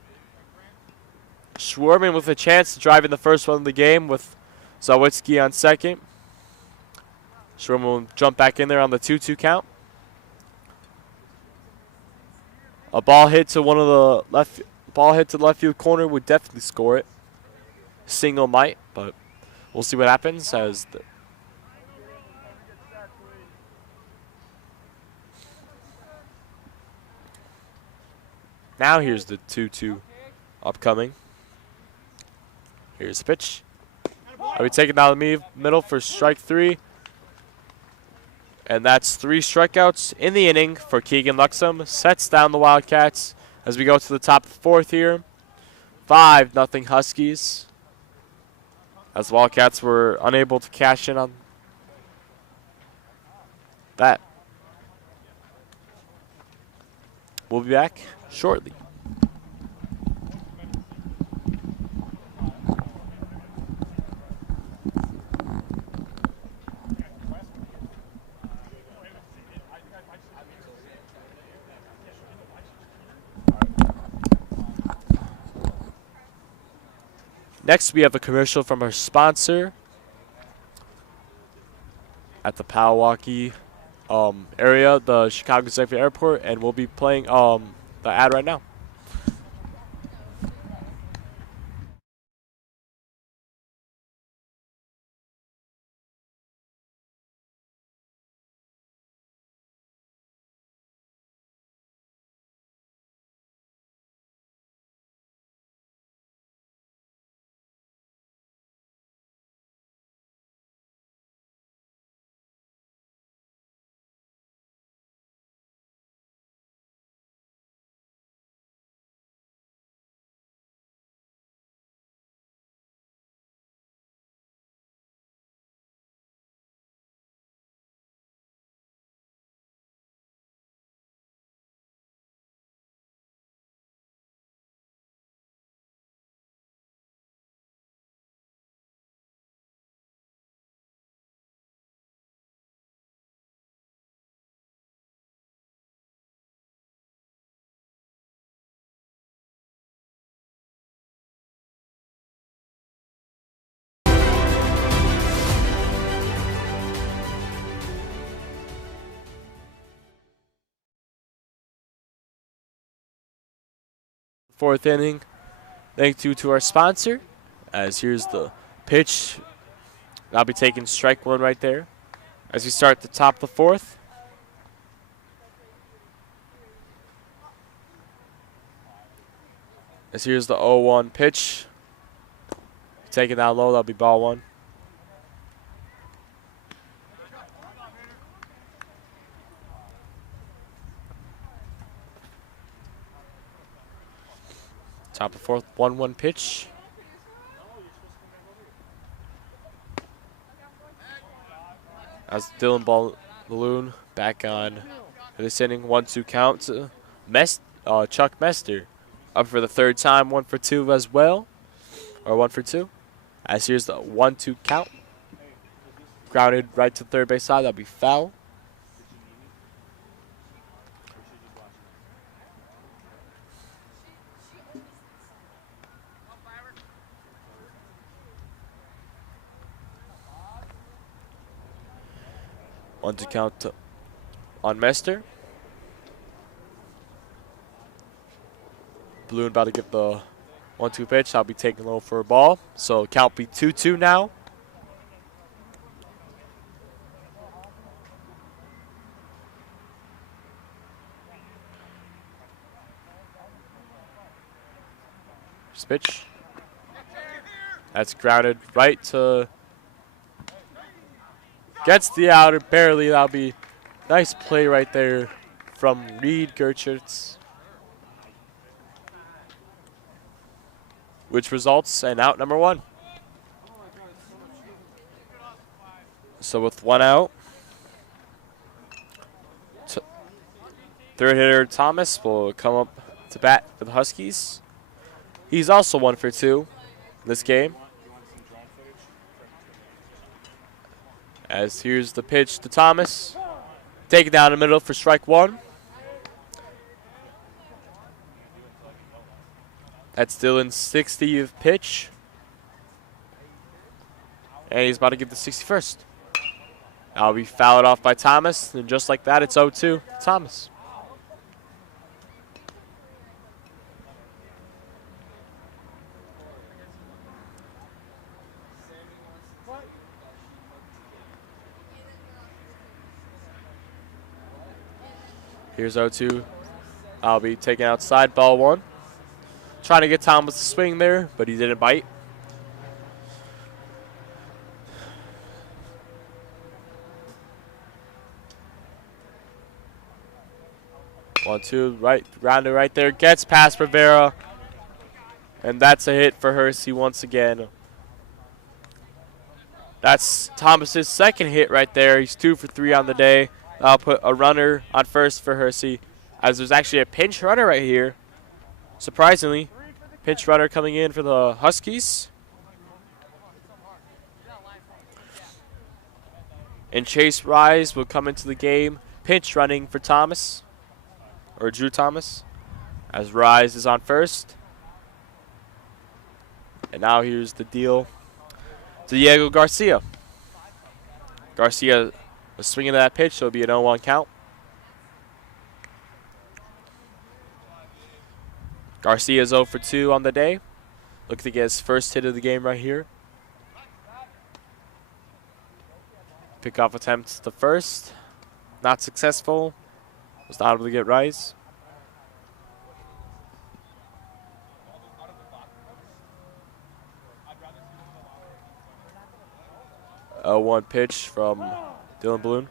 Schwerman with a chance to drive in the first one of the game with Zawitsky on second. Schwerman will jump back in there on the 2-2 count. A ball hit to the left field corner would definitely score it. Single might, but we'll see what happens as now here's the 2-2 upcoming. Here's the pitch. I'll be taking down the middle for strike 3. And that's 3 strikeouts in the inning for Keegan Luxem. Sets down the Wildcats as we go to the top of the 4th here. 5-0 Huskies, as the Wildcats were unable to cash in on that. We'll be back shortly. Next, we have a commercial from our sponsor at the Powawaki area, the Chicago Xavier Airport, and we'll be playing the ad right now. fourth inning. Thank you to our sponsor, as here's the pitch. I'll be taking strike one right there as we start the top of the fourth. As here's the 0-1 pitch. Take it down low, that'll be ball one. Top of fourth, 1-1 pitch. As Dylan Balloon back on this inning, 1-2 count to Chuck Mester. Up for the third time, 1 for 2 as well, or 1 for 2. As here's the 1-2 count. Grounded right to third base side, that'll be foul. One to count on Mester. Balloon about to get the 1-2 pitch. I'll be taking low for a ball. So count be 2-2 now. First pitch. That's grounded right to. Gets the outer barely. That'll be nice play right there from Reed Gerchertz, which results in out number 1. So with 1 out, third hitter Thomas will come up to bat for the Huskies. He's also 1 for 2 in this game. As here's the pitch to Thomas. Take it down the middle for strike 1. That's Dylan's 60th pitch. And he's about to give the 61st. That'll be fouled off by Thomas. And just like that, it's 0-2 Thomas. Here's 0-2. I'll be taking outside, ball 1. Trying to get Thomas to swing there, but he didn't bite. One, two, right, rounder right there. Gets past Rivera. And that's a hit for Hersey once again. That's Thomas's second hit right there. He's 2 for 3 on the day. I'll put a runner on first for Hersey, as there's actually a pinch runner right here. Surprisingly, pinch runner coming in for the Huskies. And Chase Rise will come into the game, pinch running for Thomas, or Drew Thomas, as Rise is on first. And now here's the deal to Diego Garcia. Garcia was swinging that pitch, so it'll be an 0-1 count. Garcia's 0 for 2 on the day. Looking to get his first hit of the game right here. Pickoff attempt to first. Not successful. Was not able to get Rise. A 0-1 pitch from Dylan Balloon.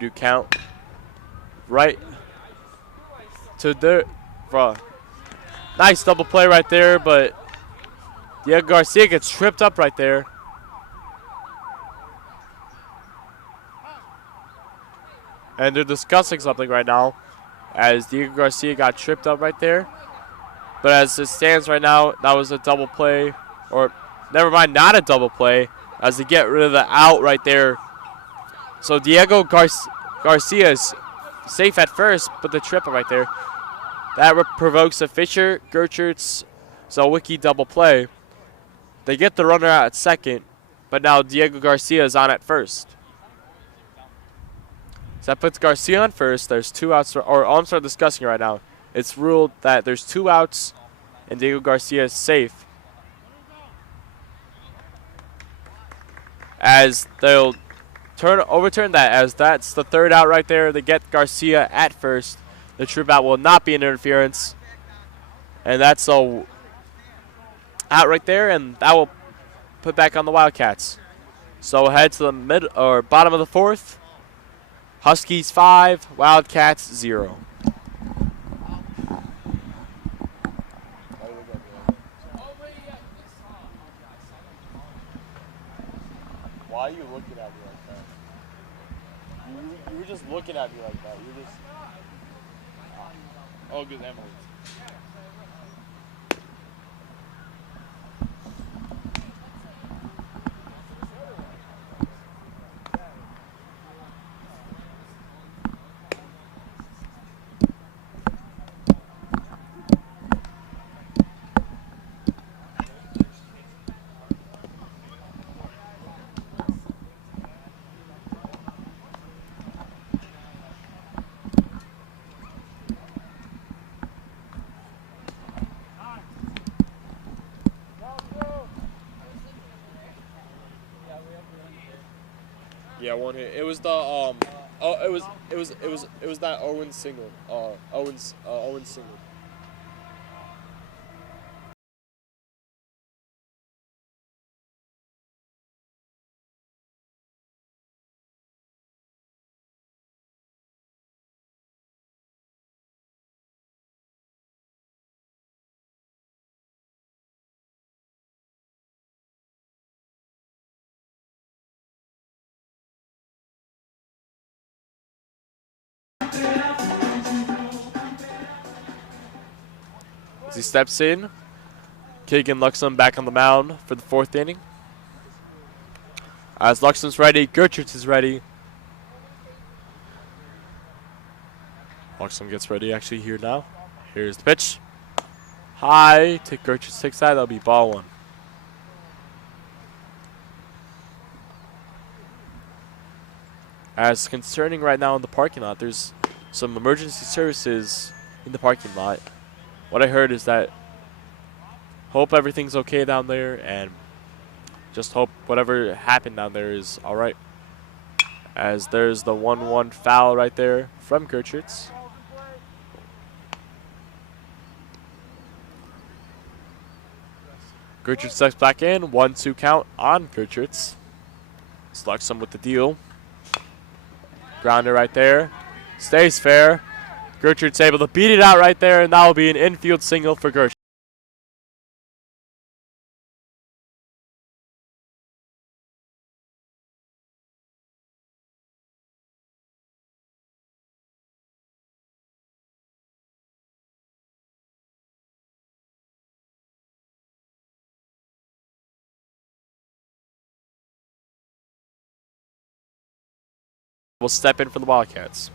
Do count right to the nice double play right there, but Diego Garcia gets tripped up right there. And they're discussing something right now, as Diego Garcia got tripped up right there. But as it stands right now, that was a double play, or never mind, not a double play, as they get rid of the out right there. So Diego Garcia is safe at first, but the trip right there. That provokes a Fisher Gerchertz So wiki double play. They get the runner out at second, but now Diego Garcia is on at first. So that puts Garcia on first. There's 2 outs, or I'm sorry, discussing right now. It's ruled that there's 2 outs, and Diego Garcia is safe. As they'll overturn that, as that's the 3rd out right there. They get Garcia at first. The true out will not be an interference, and that's a out right there, and that will put back on the Wildcats. So head to the bottom of the 4th. Huskies 5, Wildcats 0. Why are you looking at me like that? You were just looking at me like that. You were just. Oh, good, Emily. Yeah, 1 hit. It was the it was that Owen single. Owen's single. As he steps in, Keegan Luxem back on the mound for the 4th inning. As Luxem's ready, Gertrude is ready. Luxem gets ready actually here now. Here's the pitch. High to Gertrude, takes that. That'll be ball 1. As concerning right now in the parking lot, there's some emergency services in the parking lot. What I heard is that hope everything's okay down there, and just hope whatever happened down there is all right. As there's the 1-1 foul right there from Gertrude's. Gertrude steps back in, 1-2 count on Gertrude's. Luxem with the deal. Grounder right there. Stays fair. Gertrude's able to beat it out right there, and that will be an infield single for Gertrude. Will step in for the Wildcats.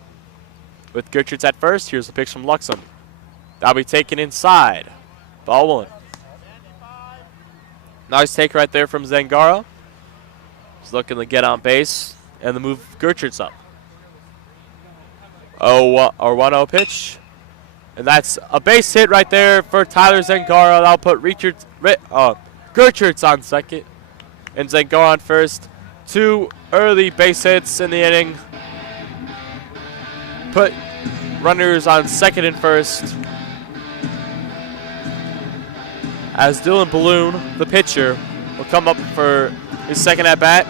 With Gertrude's at first, here's the pitch from Luxem. That'll be taken inside. Ball 1. Nice take right there from Zangara. He's looking to get on base and the move Gertrude's up. 1-0 pitch. And that's a base hit right there for Tyler Zangara. That'll put Gertrude's on second and Zangara on first. 2 early base hits in the inning. Put runners on second and first. As Dylan Balloon, the pitcher, will come up for his second at bat.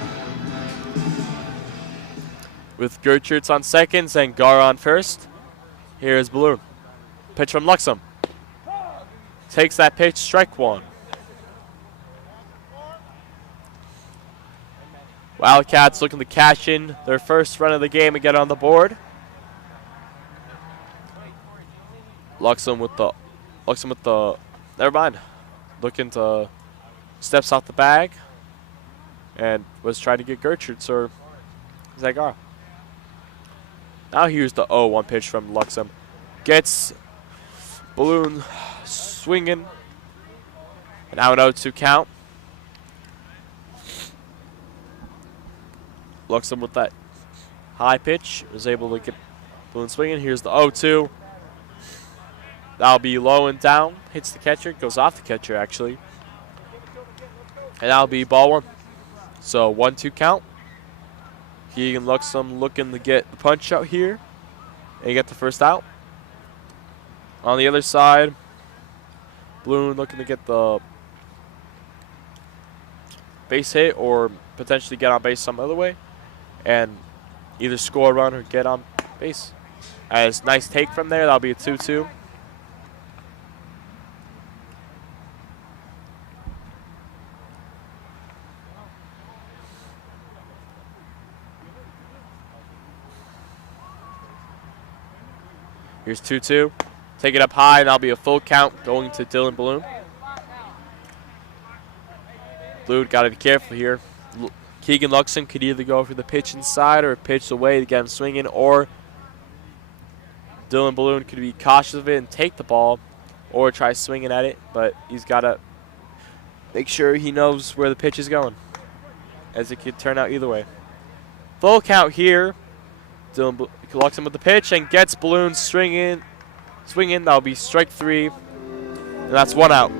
With Gertrude's on second, Zangara on first. Here's Balloon. Pitch from Luxem. Takes that pitch, strike 1. Wildcats looking to cash in their first run of the game and get on the board. Luxem with the, never mind. Looking to, steps off the bag and was trying to get Gertrude's or Zangara. Now here's the 0-1 pitch from Luxem. Gets Balloon swinging Now an 0-2 count. Looks him with that high pitch. Was able to get Balloon swinging. Here's the 0-2. That'll be low and down. Hits the catcher. Goes off the catcher, actually. And that'll be ball one. So 1-2 count. Keegan Luxem looking to get the punch out here and get the first out. On the other side, Balloon looking to get the base hit or potentially get on base some other way and either score a run or get on base. As nice take from there, that'll be a 2-2. Here's 2-2. Take it up high, and that'll be a full count going to Dylan Balloon. Balloon got to be careful here. Keegan Luxem could either go for the pitch inside or pitch away to get him swinging, or Dylan Balloon could be cautious of it and take the ball or try swinging at it, but he's got to make sure he knows where the pitch is going, as it could turn out either way. Full count here. Dylan Luxem with the pitch and gets Balloon swinging. That'll be strike 3, and that's 1 out.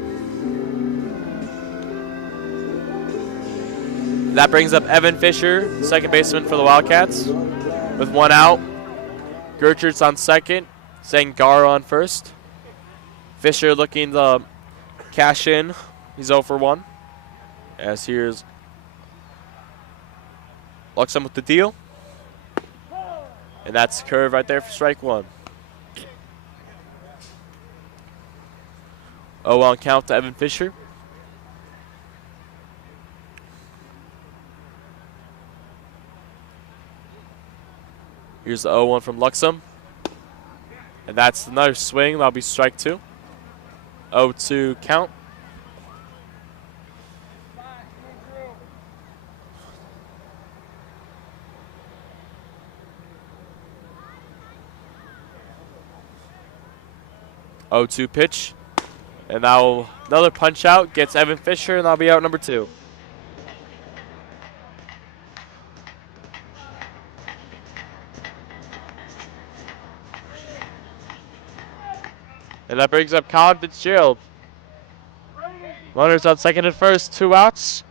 That brings up Evan Fisher, second baseman for the Wildcats, with 1 out. Gertrude's on second, Zangara on first. Fisher looking to cash in. He's 0 for 1. As here's Luxem with the deal. And that's the curve right there for strike 1. 0-1 count to Evan Fisher. Here's the 0-1 from Luxem. And that's another swing. That'll be strike 2. 0-2 count. Oh, 2 pitch. And now another punch out gets Evan Fisher, and that'll be out number 2. And that brings up Colin Fitzgerald. Runners on second and first, 2 outs.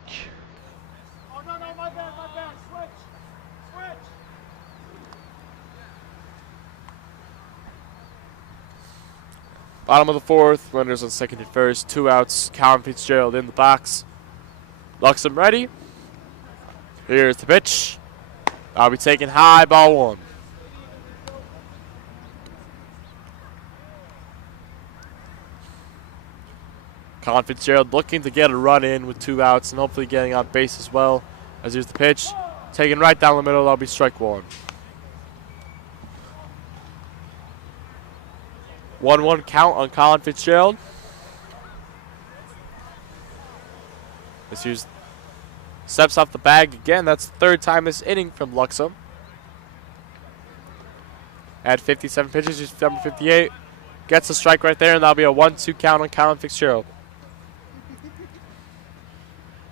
Oh, no, my bad. Switch. Bottom of the 4th, runners on second and first, 2 outs. Colin Fitzgerald in the box. Luxem ready. Here's the pitch. I'll be taking high, ball 1. Colin Fitzgerald looking to get a run in with 2 outs and hopefully getting on base as well. As here's the pitch. Taken right down the middle, that'll be strike 1. 1-1 count on Colin Fitzgerald. As here's steps off the bag again. That's the 3rd time this inning from Luxem. At 57 pitches, he's number 58. Gets a strike right there, and that'll be a 1-2 count on Colin Fitzgerald.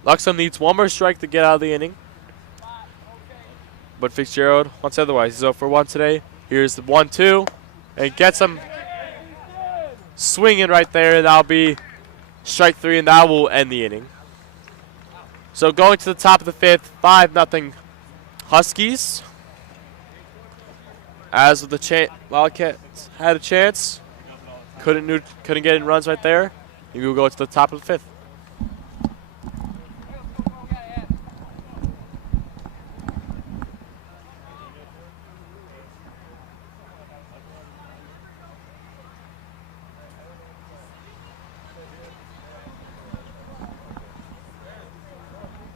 Luxem needs 1 more strike to get out of the inning. But Fitzgerald wants otherwise. He's 0 for 1 today. Here's the 1-2. And gets him swinging right there. That'll be strike 3, and that will end the inning. So going to the top of the 5th, 5-0 Huskies. As with the Wildcats had a chance. Couldn't get any runs right there. We will go to the top of the 5th.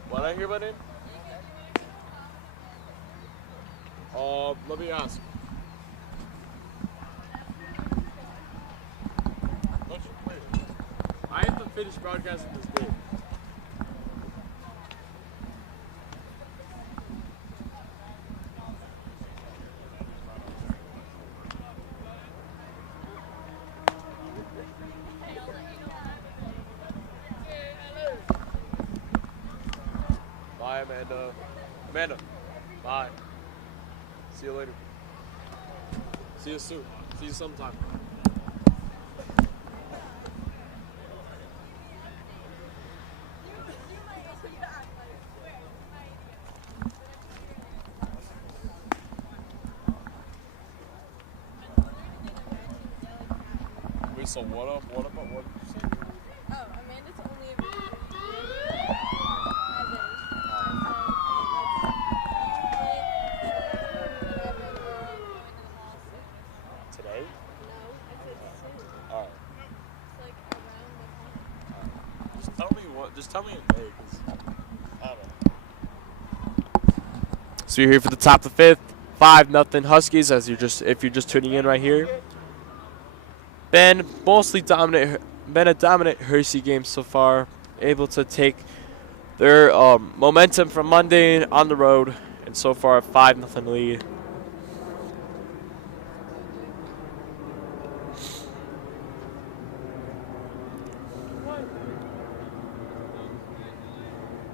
What I hear about it? Let me ask. I have to finish broadcasting this game. Bye, Amanda. Amanda. Bye. See you later. See you soon. See you sometime. Wait, so what up? What did you say? Oh, Amanda's only a Today? No, I said soon. Alright. It's like around the time. Just tell me what. Just tell me a day, 'cause I don't know. So you're here for the top of the fifth, 5-0 Huskies. If you're just tuning in right here. Been a dominant Hersey game so far. Able to take their momentum from Monday on the road, and so far a 5-0 lead.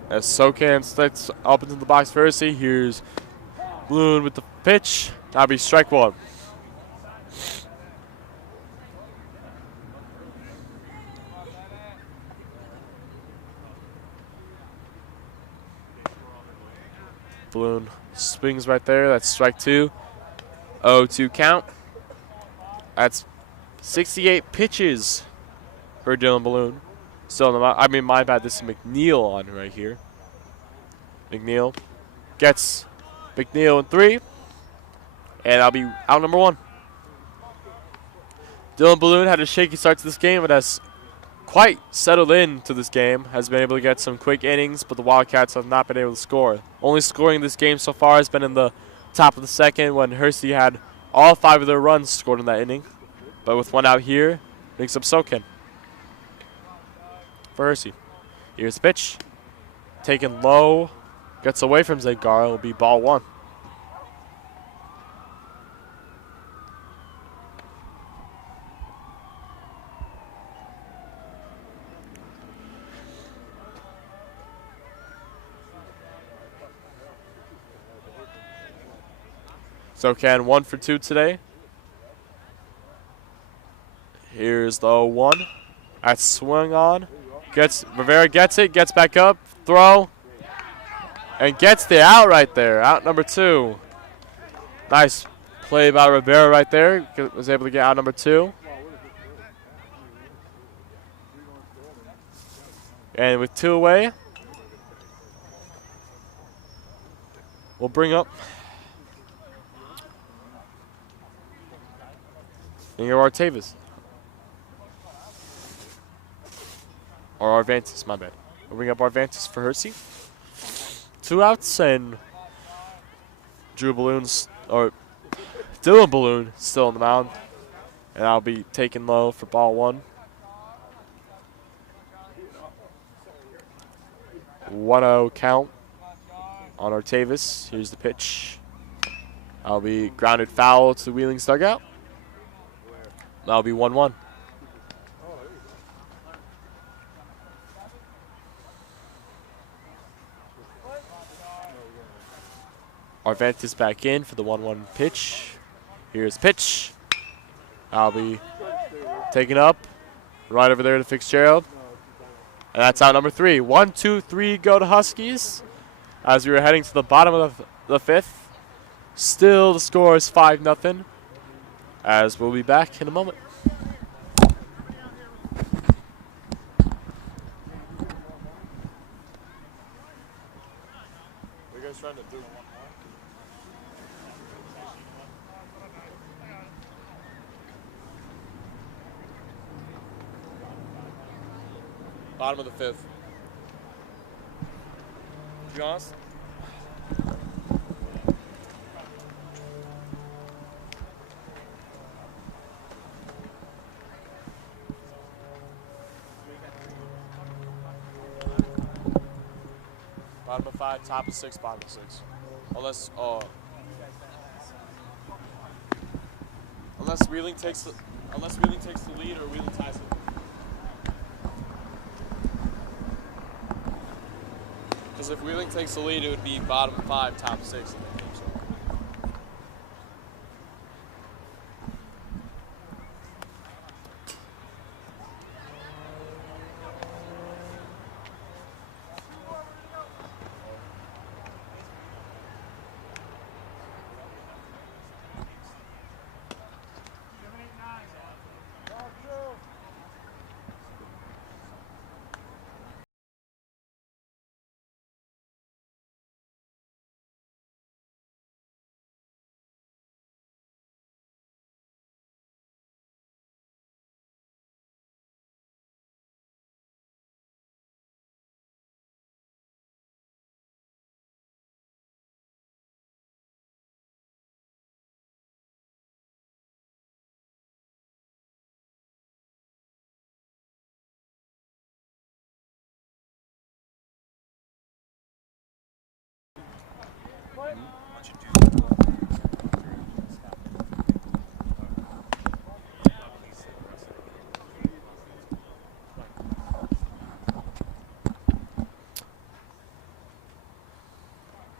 As Sokan sticks up into the box for Hersey, here's Bloom with the pitch. That'll be strike one. Bloom swings right there. That's strike two. 0-2 count. That's 68 pitches for Dylan Balloon. Still, my bad. This is McNeil on right here. McNeil gets McNeil in 3, and I'll be out number 1. Dylan Balloon had a shaky start to this game, but has quite settled into this game. Has been able to get some quick innings, but the Wildcats have not been able to score. Only scoring this game so far has been in the top of the second when Hersey had all 5 of their runs scored in that inning. But with one out here, makes up Soken for Hersey. Here's the pitch. Taken low. Gets away from Zagara. Will be ball 1. Sokan 1 for 2 today. Here's the 1. That's swung on. Rivera gets it, gets back up, throw, and gets the out right there. Out number 2. Nice play by Rivera right there. Was able to get out number 2. And with 2 away, we'll bring up Ingo Artavis. Or Arvantis, my bad. We'll bring up Arvantis for Hersey. 2 outs, and Dylan Balloon still on the mound. And I'll be taken low for ball 1. 1-0 count on Artavis. Here's the pitch. I'll be grounded foul to the Wheeling's dugout. That'll be 1-1. Arvantis back in for the 1-1 pitch. Here's pitch. I'll be taken up right over there to Fitzgerald. And that's out number 3. 1, 2, 3 go to Huskies. As we were heading to the bottom of the 5th. Still the score is 5-0. As we'll be back in a moment. What are you guys trying to do? Bottom of the 5th. To be honest, bottom of 5, top of 6, bottom of 6. Unless Wheeling takes the lead or Wheeling ties it. Because if Wheeling takes the lead, it would be bottom 5, top 6 in the game. So.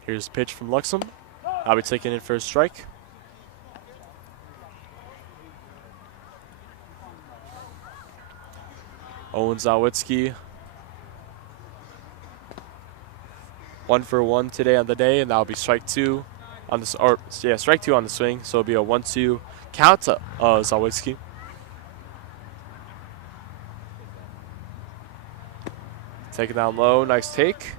Here's a pitch from Luxem. I'll be taking it for a strike. Owen Zawitsky. 1 for 1 today on the day, and that'll be strike 2 on this, or yeah, strike 2 on the swing. So it'll be a 1-2 count to Zawitsky. Take it down low, nice take.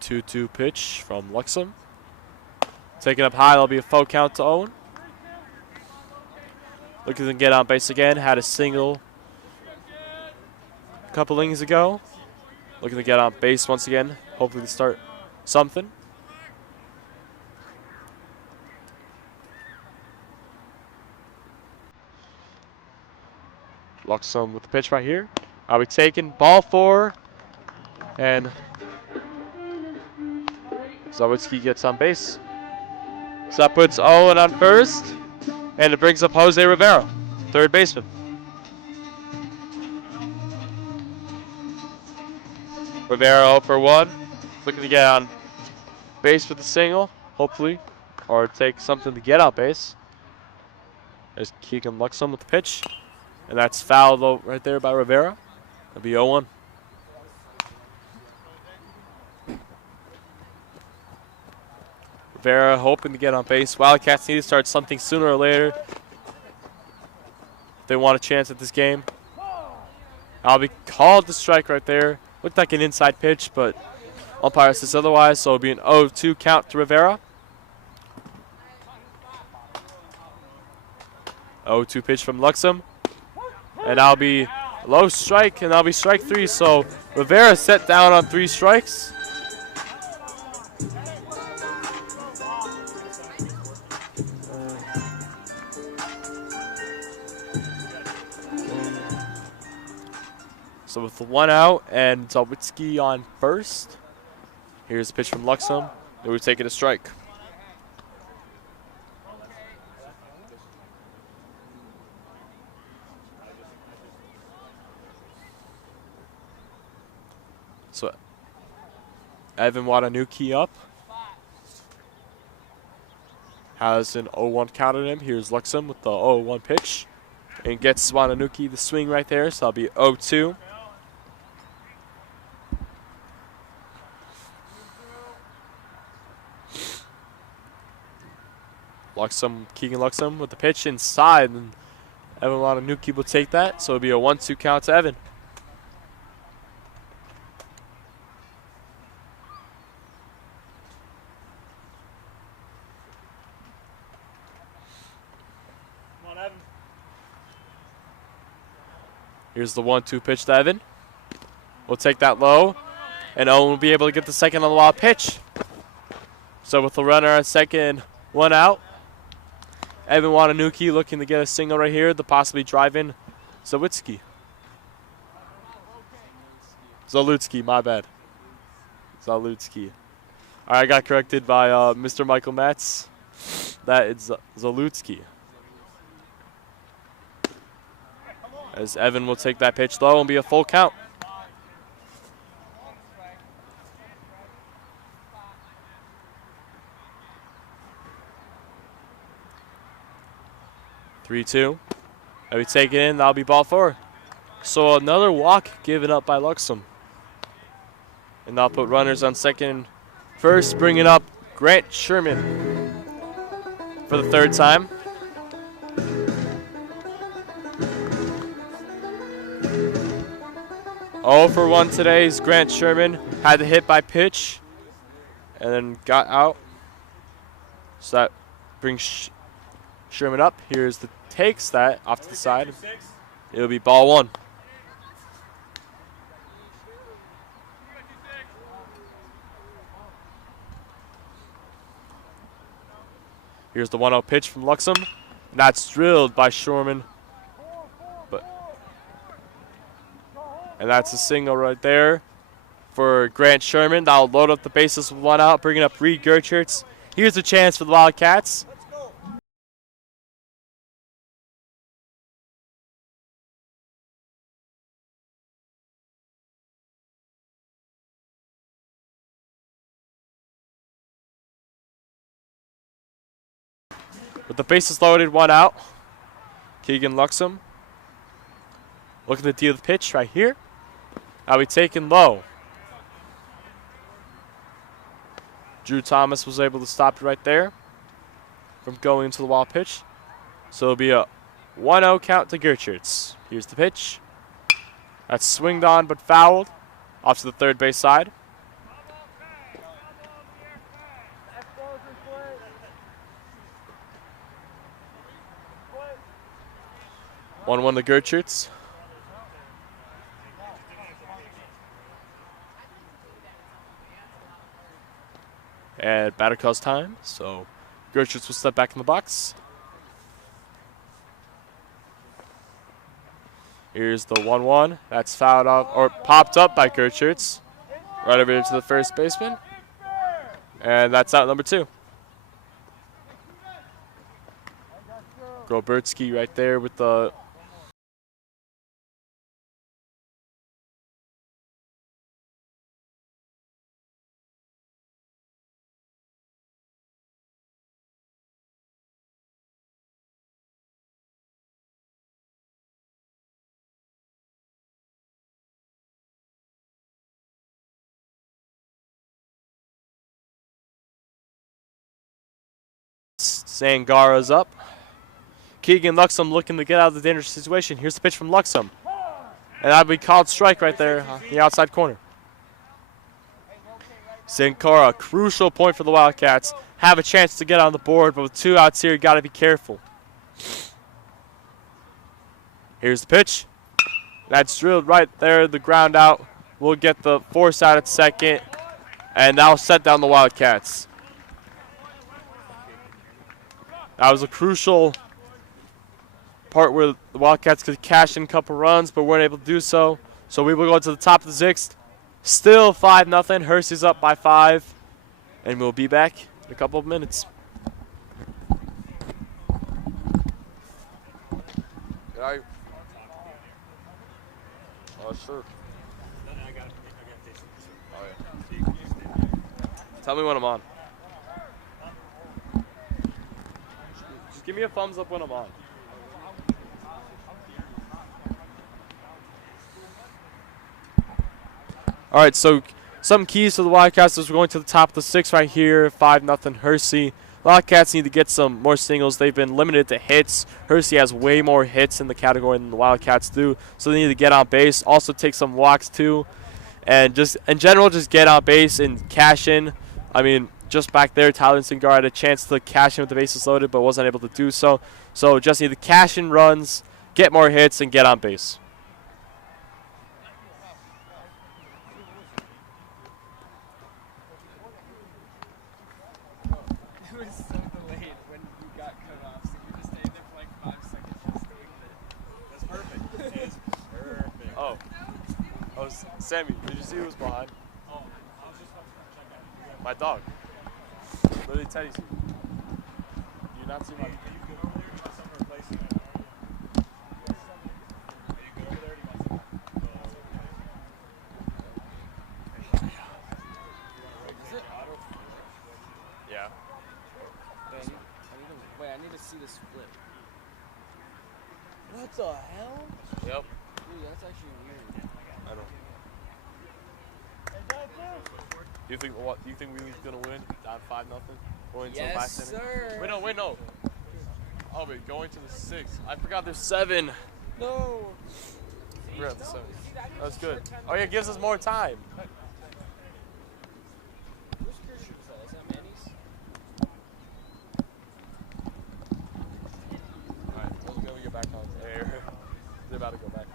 2-2 pitch from Luxem. Taking up high, that'll be a full count to Owen. Looking to get on base again. Had a single a couple innings ago. Looking to get on base once again. Hopefully to start something. Luxem with the pitch right here. I'll be taking ball 4. And Zawitsky gets on base. So that puts Owen on first, and it brings up Jose Rivera, third baseman. Rivera 0 for 1, looking to get on base with a single, hopefully, or take something to get on base. There's Keegan Luxem with the pitch, and that's fouled right there by Rivera. That'll be 0-1. Rivera hoping to get on base. Wildcats need to start something sooner or later if they want a chance at this game. I'll be called the strike right there. Looked like an inside pitch, but umpire says otherwise, so it'll be an 0-2 count to Rivera. 0-2 pitch from Luxem. And I'll be low strike, and that'll be strike 3. So Rivera set down on 3 strikes. So with 1 out and Zawitsky on first, here's a pitch from Luxem. They would take it a strike. So Evan Watanuki up. Has an 0-1 count on him. Here's Luxem with the 0-1 pitch. And gets Watanuki the swing right there, so that'll be 0-2. Keegan Luxem with the pitch inside, and Evan Watanuki will take that, so it'll be a 1-2 count to Evan. Come on, Evan. Here's the 1-2 pitch to Evan. We'll take that low, and Owen will be able to get the second on the wild pitch. So with the runner on second, 1 out. Evan Watanuki looking to get a single right here to possibly drive in Zawitsky. Zalutsky, my bad. Zalutsky. All right, I got corrected by Mr. Michael Metz. That is Zalutsky. as Evan will take that pitch low and be a full count. Three-two. And we take it in. That'll be ball four. So another walk given up by Luxem. And that'll put runners on second and first, bringing up Grant Sherman for the third time. Oh for 1 today is Grant Sherman. Had the hit by pitch and then got out. So that brings Sherman up. Here's the takes that off to the side. It'll be ball 1. Here's the 1-0 pitch from Luxem. And that's drilled by Sherman. And that's a single right there for Grant Sherman. That'll load up the bases with 1 out, bringing up Reed Gercherts. Here's a chance for the Wildcats. With the bases loaded, 1 out. Keegan Luxem. Looking to deal the pitch right here. Now we taken low. Drew Thomas was able to stop it right there from going into the wild pitch. So it'll be a 1-0 count to Gercherts. Here's the pitch. That's swinged on but fouled off to the third base side. One to Gercherts. And batter calls time, so Gercherts will step back in the box. Here's the 1-1. That's fouled off, or popped up by Gercherts. Right over to the first baseman. And that's out number 2. Grobertsky right there with the Sangara's up. Keegan Luxem looking to get out of the dangerous situation. Here's the pitch from Luxem. And that'll be called strike right there on the outside corner. Sankara, crucial point for the Wildcats. Have a chance to get on the board, but with 2 outs here, you got to be careful. Here's the pitch. That's drilled right there, the ground out. We'll get the force out at second, and that'll set down the Wildcats. That was a crucial part where the Wildcats could cash in a couple runs, but weren't able to do so. So we will go to the top of the 6th. Still 5-0. Hersey's up by 5. And we'll be back in a couple of minutes. Oh, sure. Oh, yeah. Tell me when I'm on. Just give me a thumbs up when I'm on. All right, so some keys to the Wildcats is we're going to the top of the 6th right here, 5-0 Hersey. Wildcats need to get some more singles. They've been limited to hits. Hersey has way more hits in the category than the Wildcats do, so they need to get on base. Also take some walks too, and just in general, just get on base and cash in. I mean, just back there, Tyler Singar had a chance to cash in with the bases loaded, but wasn't able to do so. So just need to cash in runs, get more hits, and get on base. Sammy, did you see who was behind? Oh, I was just about to check out. My dog. Literally Teddy's here. Do you not see my dog? Are you good over there? Got someone replacing it, are you? What the hell? Yep. Dude, that's actually weird. I know. You think Wheeling's gonna win? Down 5-0? Going into the Yes, last inning? sir. Wait, no. Oh, wait, going to the 6th. I forgot there's 7. No. We're at the 7th. That's good. Oh, yeah, it gives us more time. Where's Christian? Is that Manny's? Alright, let's go get back on air. They're about to go back.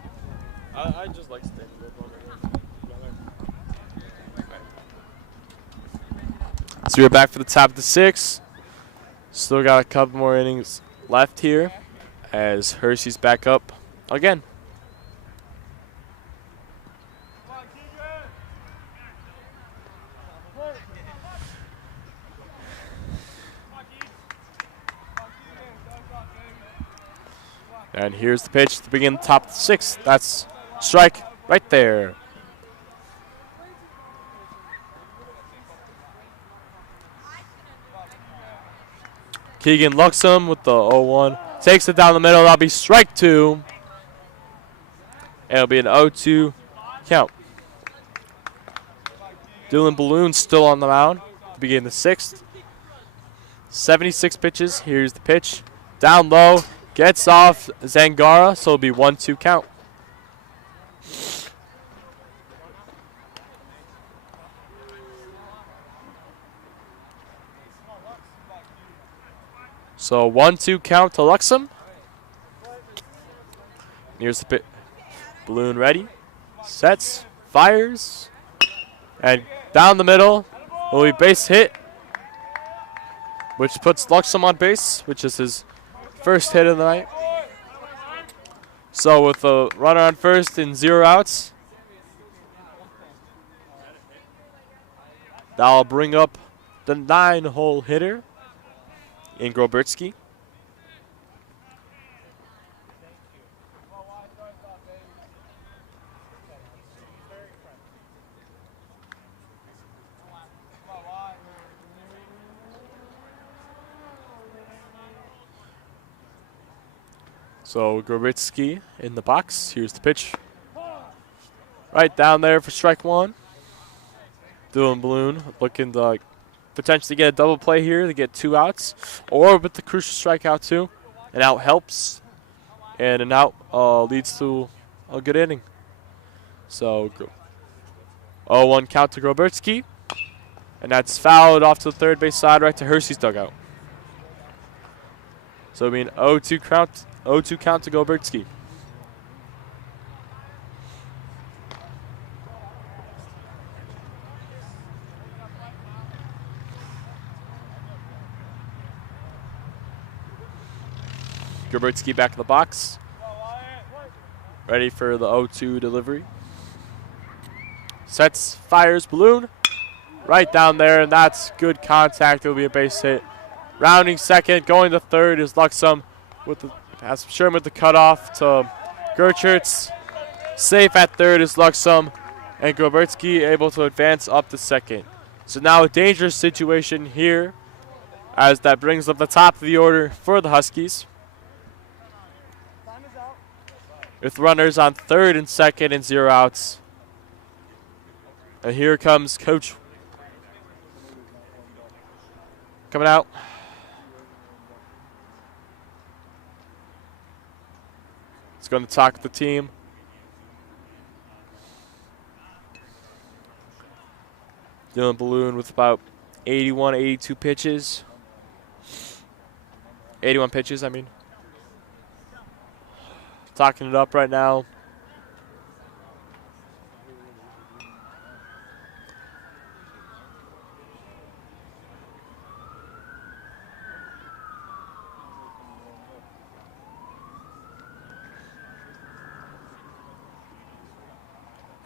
I just like standing with one right. So we're back for the top of the 6th. Still got a couple more innings left here as Hersey's back up again. And here's the pitch to begin the top of the 6th. That's strike right there. Keegan Luxem with the 0-1. Takes it down the middle. That'll be strike 2. And it'll be an 0-2 count. Dylan Balloon still on the mound to begin the 6th. 76 pitches. Here's the pitch. Down low. Gets off Zangara, so it'll be 1-2 count. So 1-2 count to Luxem. Here's the pit. Balloon ready. Sets. Fires. And down the middle will be base hit, which puts Luxem on base, which is his first hit of the night. So with a runner on first and 0 outs, that'll bring up the 9-hole hitter in Grobertsky. So Grobertsky in the box. Here's the pitch. Right down there for strike 1. Dylan Balloon looking to potentially get a double play here to get 2 outs. Or with the crucial strikeout too. An out helps. And an out leads to a good inning. So 0-1 count to Grobertsky. And that's fouled off to the third base side right to Hersey's dugout. So I mean 0-2 count. 0-2 count to Grobertsky. Grobertsky back in the box. Ready for the 0-2 delivery. Sets, fires, Balloon. Right down there, and that's good contact. It'll be a base hit. Rounding second, going to third is Luxem with the pass. Sherman with the cutoff to Gerchertz. Safe at third is Luxem, and Grobertsky able to advance up to second. So now a dangerous situation here, as that brings up the top of the order for the Huskies, with runners on third and second and 0 outs. And here comes Coach coming out. He's going to talk to the team. Dylan Balloon with about 81, 82 pitches. 81 pitches, I mean. Talking it up right now.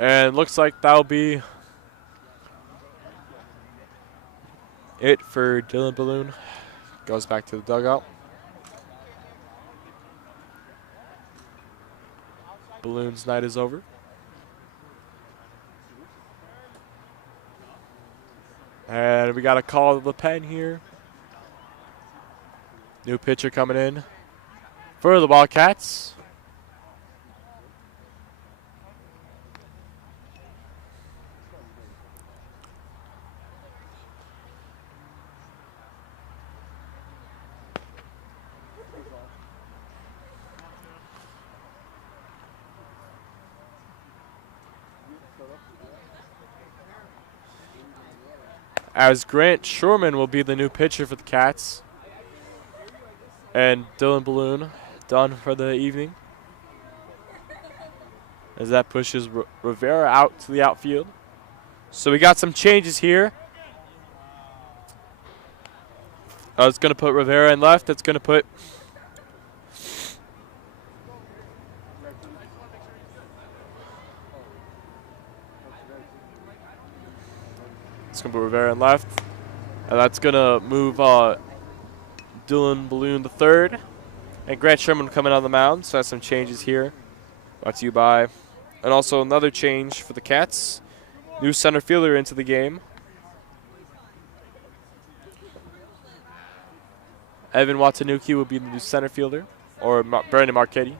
And looks like that'll be it for Dylan Balloon. Goes back to the dugout. Balloon's night is over. And we got a call to the pen here. New pitcher coming in for the Wildcats. as Grant Shurman will be the new pitcher for the Cats. And Dylan Balloon done for the evening. As that pushes Rivera out to the outfield. So we got some changes here. It's going to put Rivera in left. It's going to put Rivera in left. And that's going to move Dylan Balloon the third. And Grant Sherman coming on the mound. So that's some changes here. Brought to you by. And also another change for the Cats. New center fielder into the game. Evan Watanuki will be the new center fielder. Or Brandon Marchetti.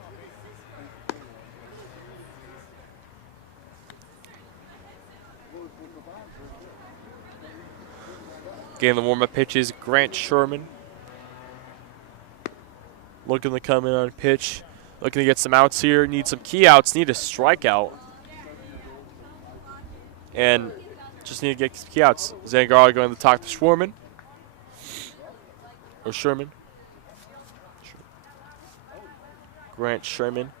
Getting the warm-up pitches, Grant Sherman. Looking to come in on pitch. Looking to get some outs here. Need some key outs. Need a strikeout. And just need to get key outs. Zangara going to talk to Schwarman. Or Sherman. Grant Sherman.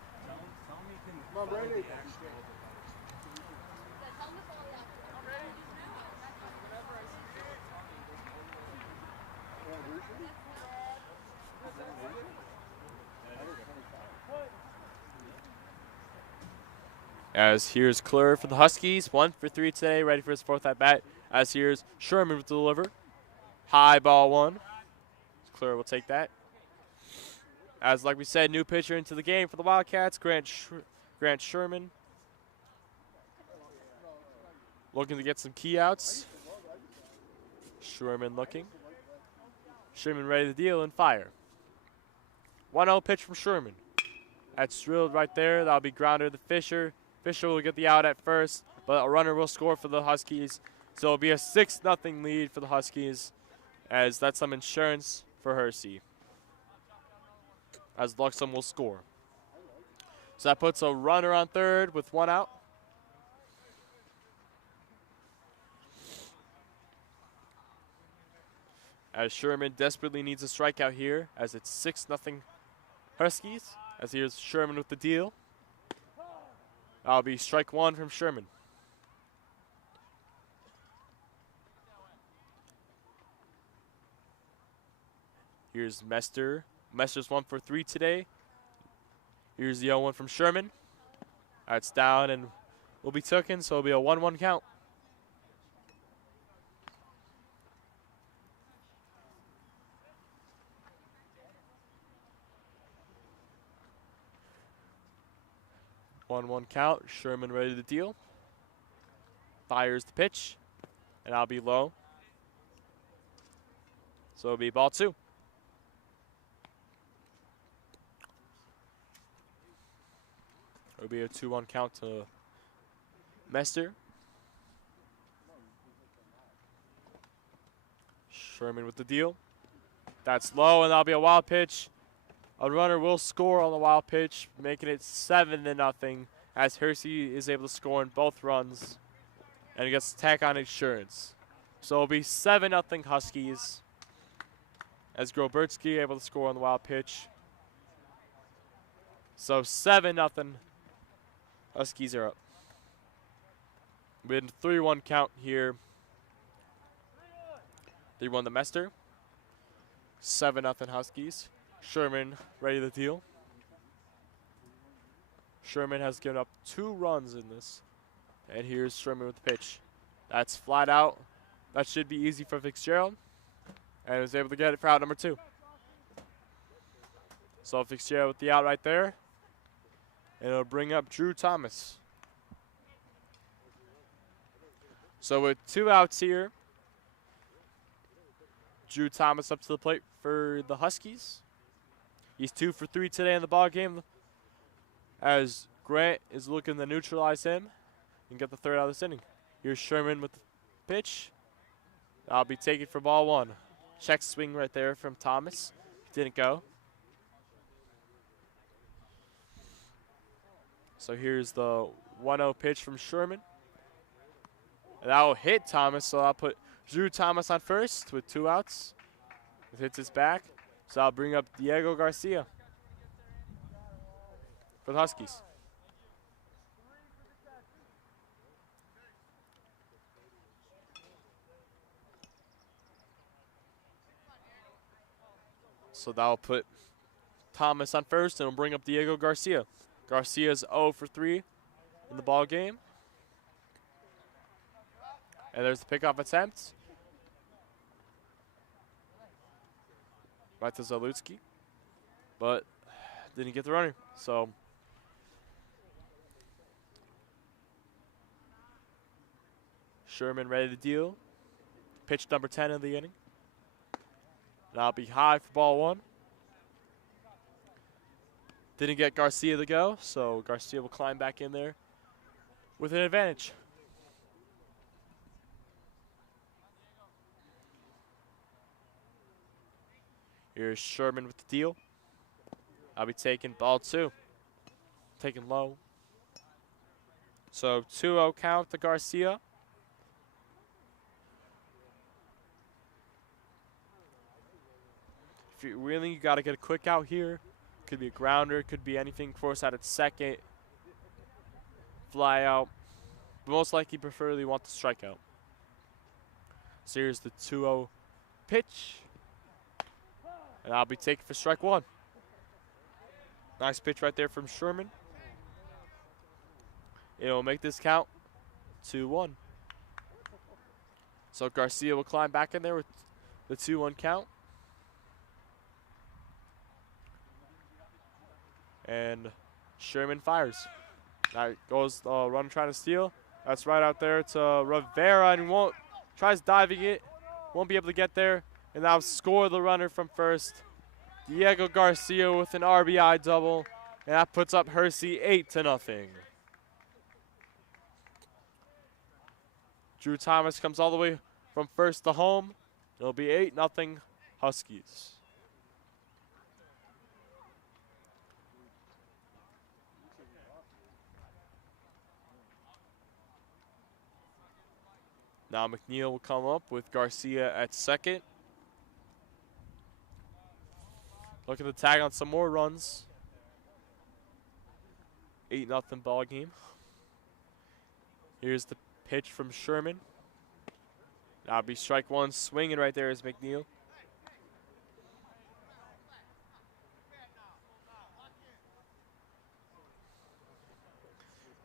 As here's Clure for the Huskies. 1 for 3 today, ready for his fourth at bat. As here's Sherman with the deliver. High ball one. Clure will take that. As like we said, new pitcher into the game for the Wildcats, Grant Sherman. Looking to get some key outs. Sherman looking. Sherman ready to deal and fire. 1-0 pitch from Sherman. That's drilled right there. That'll be grounder to Fisher. Fisher will get the out at first, but a runner will score for the Huskies. So it'll be a 6-0 lead for the Huskies, as that's some insurance for Hersey, as Luxem will score. So that puts a runner on third with 1 out. As Sherman desperately needs a strikeout here, as it's 6-0 Huskies. As here's Sherman with the deal. That'll be strike one from Sherman. Here's Mester. Mester's 1 for 3 today. Here's the 0-1 from Sherman. That's down and will be taken, so it'll be a 1-1 count. One count. Sherman ready to deal. Fires the pitch, and I'll be low. So it'll be ball 2. It'll be a 2-1 count to Mester. Sherman with the deal. That's low, and that'll be a wild pitch. A runner will score on the wild pitch, making it 7-0, as Hersey is able to score in both runs, and he gets to tack on insurance. So it'll be 7-0 Huskies, as Grobertsky able to score on the wild pitch. So 7-0 Huskies are up. With a 3-1 count here. 3-1 to Mester. 7-0 Huskies. Sherman ready to deal. Sherman has given up 2 runs in this. And here's Sherman with the pitch. That's flat out. That should be easy for Fitzgerald. And he was able to get it for out number 2. So Fitzgerald with the out right there. And it'll bring up Drew Thomas. So with 2 outs here, Drew Thomas up to the plate for the Huskies. He's 2 for 3 today in the ball game, as Grant is looking to neutralize him and get the 3rd out of this inning. Here's Sherman with the pitch. That'll be taken for ball 1. Check swing right there from Thomas. Didn't go. So here's the 1-0 pitch from Sherman. And that will hit Thomas, so I'll put Drew Thomas on first with 2 outs. It hits his back. So I'll bring up Diego Garcia for the Huskies. So that'll put Thomas on first, and we'll bring up Diego Garcia. Garcia's 0 for 3 in the ball game. And there's the pickoff attempt. Right to Zalutsky. But didn't get the runner. So Sherman ready to deal. Pitch number 10 of the inning. And I'll be high for ball 1. Didn't get Garcia to go, so Garcia will climb back in there with an advantage. Here's Sherman with the deal. I'll be taking ball 2. Taking low. So 2-0 count to Garcia. If you really, you got to get a quick out here. Could be a grounder, could be anything. Force out at second. Fly out. But most likely, preferably want the strikeout. So here's the 2-0 pitch. And I'll be taking for strike 1. Nice pitch right there from Sherman. It'll make this count 2-1. So Garcia will climb back in there with the 2-1 count. And Sherman fires. Now goes the run trying to steal. That's right out there to Rivera, and tries diving it. Won't be able to get there. And now score the runner from first. Diego Garcia with an RBI double. And that puts up Hersey 8-0. Drew Thomas comes all the way from first to home. It'll be 8-0 Huskies. Now McNeil will come up with Garcia at second. Looking to tag on some more runs. 8-0 ball game. Here's the pitch from Sherman. That'll be strike 1. Swinging right there is McNeil.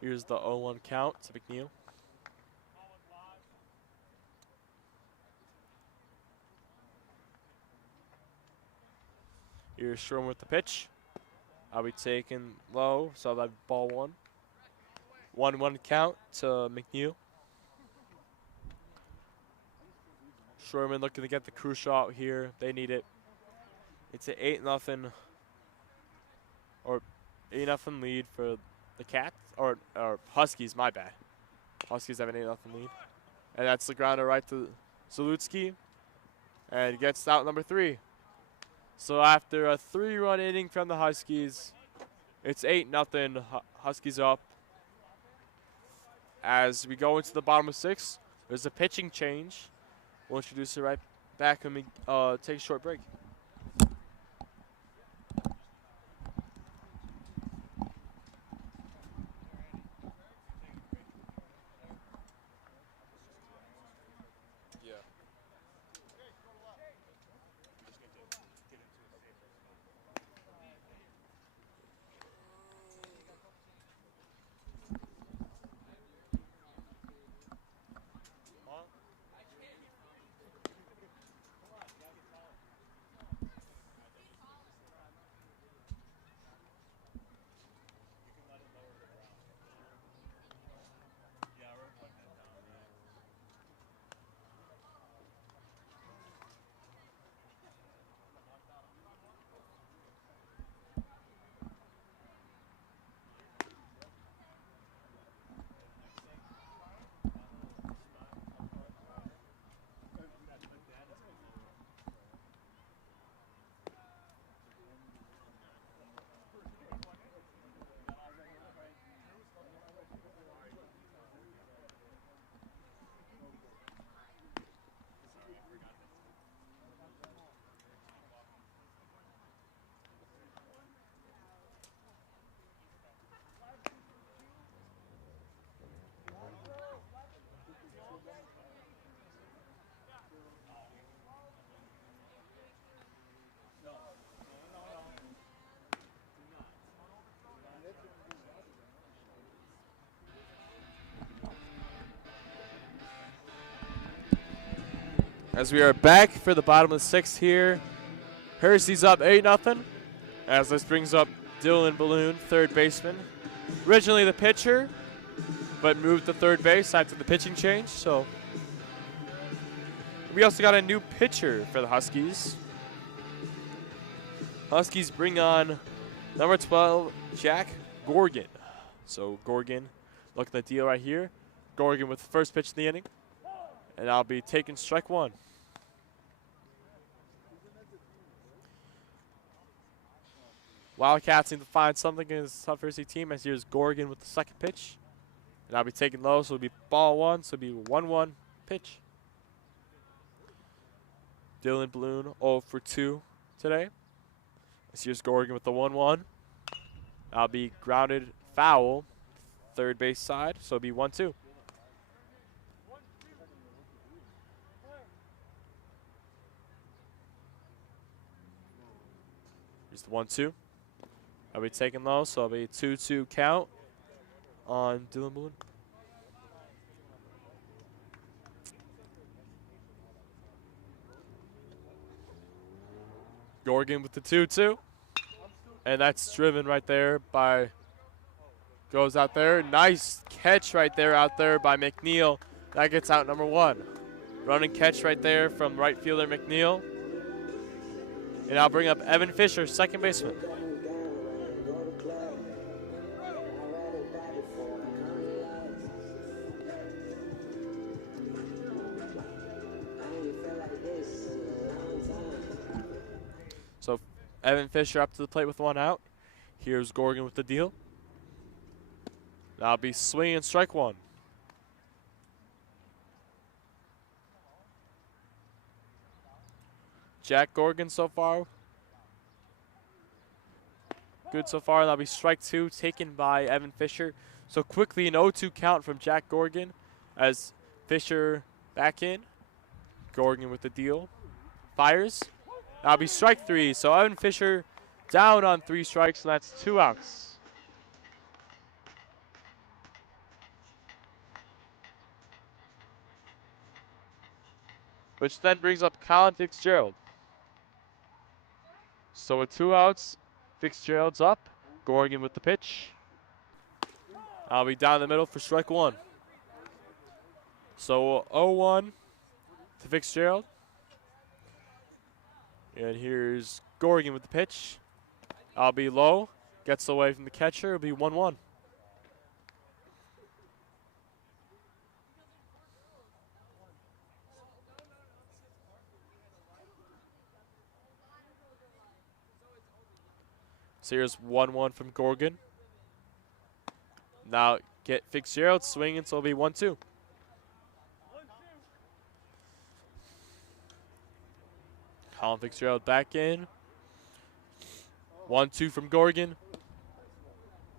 Here's the 0-1 count to McNeil. Here's Sherman with the pitch. I'll be taking low, so that'll be ball 1. 1-1 count to McNeil. Sherman looking to get the crucial out here. They need it. It's an 8-0 or 8-0 lead for the Cats or Huskies. My bad. Huskies have an 8-0 lead, and that's the grounder right to Zalutsky, and gets out number 3. So after a 3-run inning from the Huskies, it's 8-0. Huskies up. As we go into the bottom of 6, there's a pitching change. We'll introduce it right back when we take a short break. As we are back for the bottom of the sixth here. Hersey's up 8-0. As this brings up Dylan Balloon, third baseman. Originally the pitcher, but moved to third base after the pitching change. So we also got a new pitcher for the Huskies. Huskies bring on number 12, Jack Gorgon. So Gorgon, look at the deal right here. Gorgon with the first pitch in the inning. And I'll be taking strike one. Wildcats need to find something against the tough Hersey team, as here's Gorgon with the second pitch. And I'll be taking low, so it'll be ball one, so it'll be 1-1 pitch. Dylan Balloon 0 for 2 today. As here's Gorgon with the 1-1. I'll be grounded foul, third base side, so it'll be 1-2. Here's the 1-2. I'll be taking low, so it'll be 2-2 count on Dylan Balloon. Gorgon with the 2-2. And that's driven right there by, goes out there. Nice catch right there out there by McNeil. That gets out number one. Running catch right there from right fielder McNeil. And I'll bring up Evan Fisher, second baseman. So Evan Fisher up to the plate with one out. Here's Gorgon with the deal. That'll be swinging strike one. Jack Gorgon so far. Good so far. That'll be strike two taken by Evan Fisher. So quickly an 0-2 count from Jack Gorgon as Fisher back in. Gorgon with the deal. Fires. That'll be strike three. So Evan Fisher down on 3 strikes, and that's 2 outs. Which then brings up Colin Fitzgerald. So with 2 outs, Fitzgerald's up. Gorgon with the pitch. I'll be down the middle for strike one. So 0-1 to Fitzgerald. And here's Gorgon with the pitch. I'll be low. Gets away from the catcher. It'll be 1-1. So here's 1-1 from Gorgon. Now get Fitzgerald swinging, so it'll be 1-2. Colin Fitzgerald back in. 1-2 from Gorgon.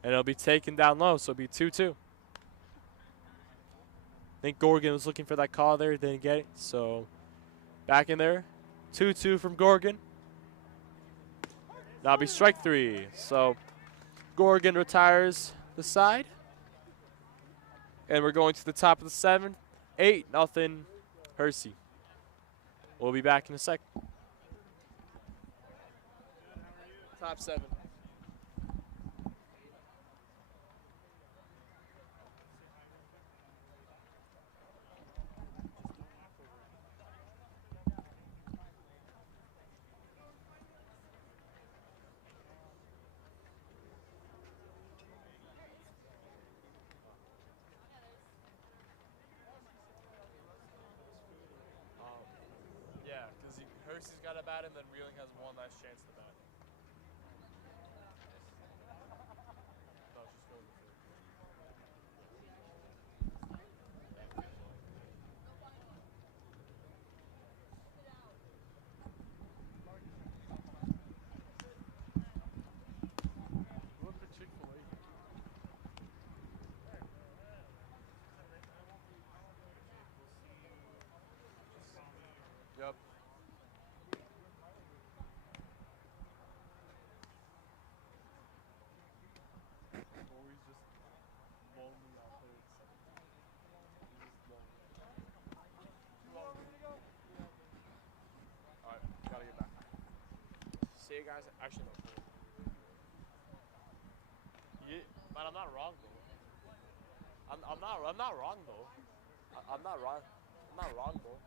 And it'll be taken down low, so it'll be 2-2. I think Gorgon was looking for that call there, didn't get it. So back in there. 2-2 from Gorgon. That'll be strike three. So Gorgon retires the side. And we're going to the top of the 7th. 8-0 Hersey. We'll be back in a sec. Top 7. Yeah, because Hersey's got a bat and then Reeling has one last chance to bat. Yep. day guys actually know. Yeah, but I'm not wrong though. I'm not wrong though. I'm not wrong. I'm not wrong though.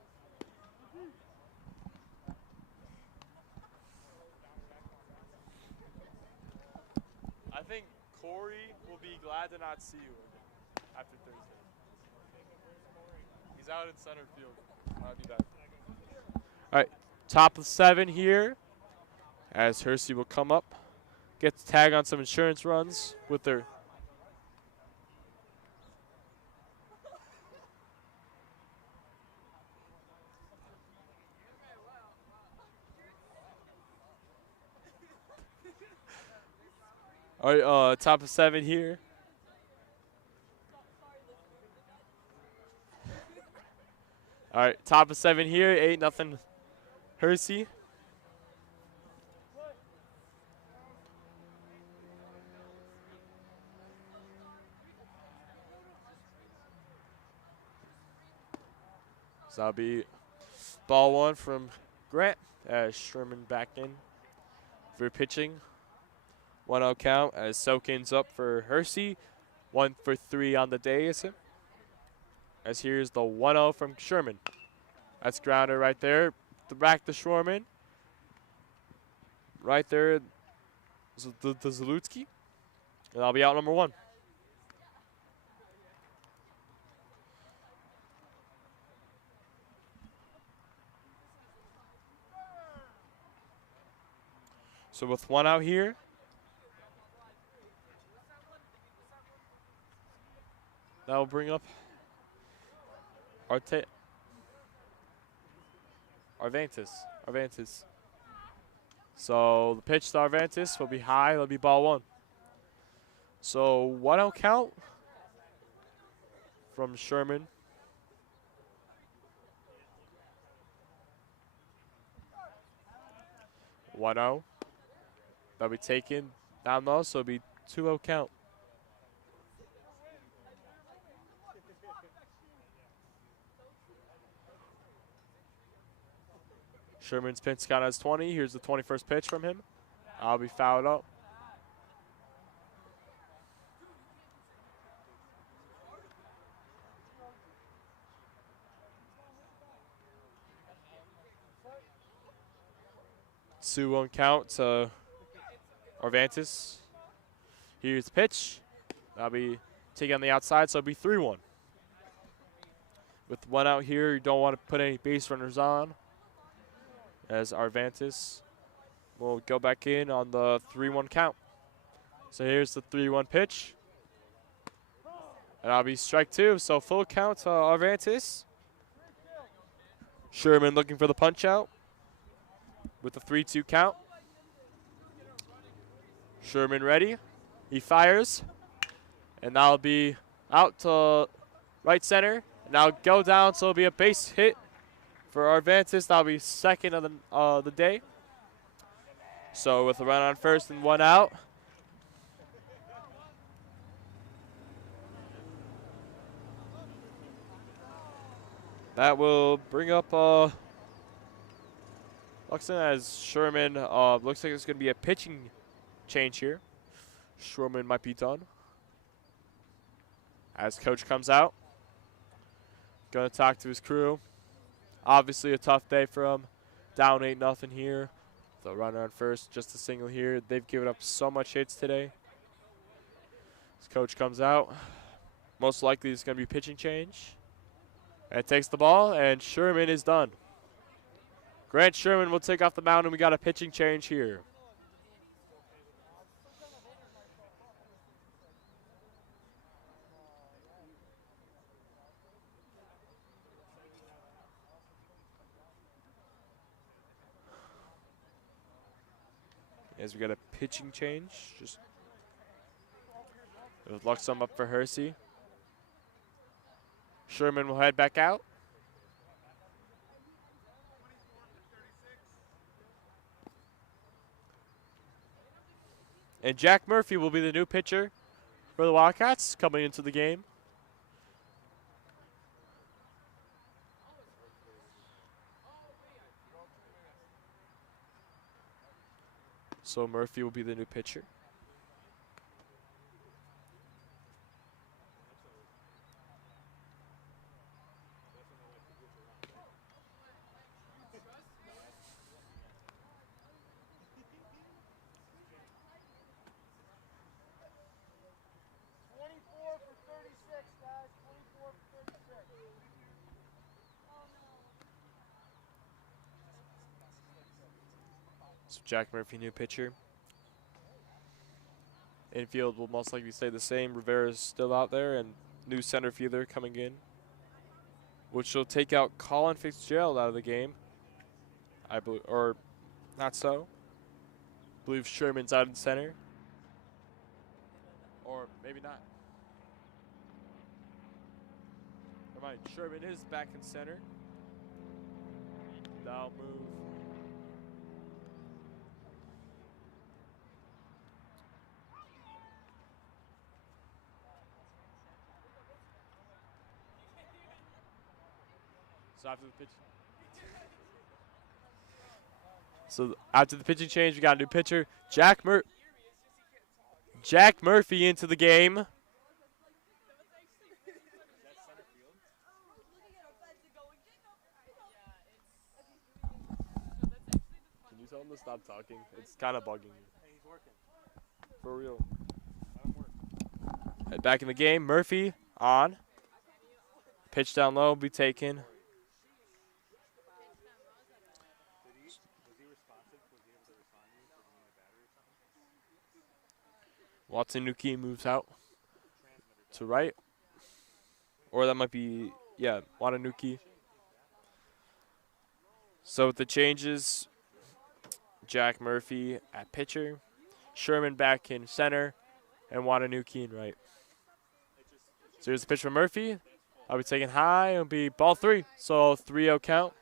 I think Corey will be glad to not see you again after Thursday. He's out in center field. I'll be back. All right, top of 7 here. As Hersey will come up, get to tag on some insurance runs with their. All right, top of 7 here. All right, top of 7 here. 8-0 Hersey. So that'll be ball 1 from Grant as Sherman back in for pitching. 1-0 count as Sokins up for Hersey. 1 for 3 on the day, is it? As here's the 1-0 from Sherman. That's grounder right there. Back to Sherman. Right there, the Zalutsky. And I'll be out number 1. So with 1 out here, that will bring up Arvantis. So the pitch to Arvantis will be high. It'll be ball 1. So 1-0 count from Sherman. That'll be taken down low, so it'll be 2-0 count. Sherman's pitch count as 20. Here's the 21st pitch from him. I'll be fouled up. Two 1 count to Arvantis. Here's the pitch. That'll be taken on the outside, so it'll be 3-1. With 1 out here, you don't want to put any base runners on, as Arvantis will go back in on the 3-1 count. So here's the 3-1 pitch. And that'll be strike 2, so full count to Arvantis. Sherman looking for the punch out with the 3-2 count. Sherman ready. He fires. And that'll be out to right center. And now go down, so it'll be a base hit for Arvantis. That'll be second of the day. So with a run on first and 1 out. That will bring up Luxon as Sherman. Looks like it's going to be a pitching change here. Sherman might be done. As coach comes out. Going to talk to his crew. Obviously a tough day for him. Down 8-0 here. The runner on first, just a single here. They've given up so much hits today. As coach comes out. Most likely it's going to be pitching change. And takes the ball, and Sherman is done. Grant Sherman will take off the mound, and we got a pitching change here. As we got a pitching change, just Luxon up for Hersey. Sherman will head back out. And Jack Murphy will be the new pitcher for the Wildcats coming into the game. So Murphy will be the new pitcher. So Jack Murphy, new pitcher. Infield will most likely stay the same. Rivera's still out there, and new center fielder coming in, which will take out Colin Fitzgerald out of the game. I believe, or not so. I believe Sherman's out in center, or maybe not. Never mind. Sherman is back in center. That'll move. So after the pitch. So after the pitching change, we got a new pitcher, Jack Murphy into the game. Can you tell him to stop talking? It's kind of bugging me. For real. And back in the game, Murphy on. Pitch down low, be taken. Watsunuki moves out to right. Or that might be, yeah, Watanuki. So with the changes, Jack Murphy at pitcher, Sherman back in center, and Watanuki in right. So here's the pitch from Murphy. I'll be taking high. It'll be ball 3. So 3-0 count.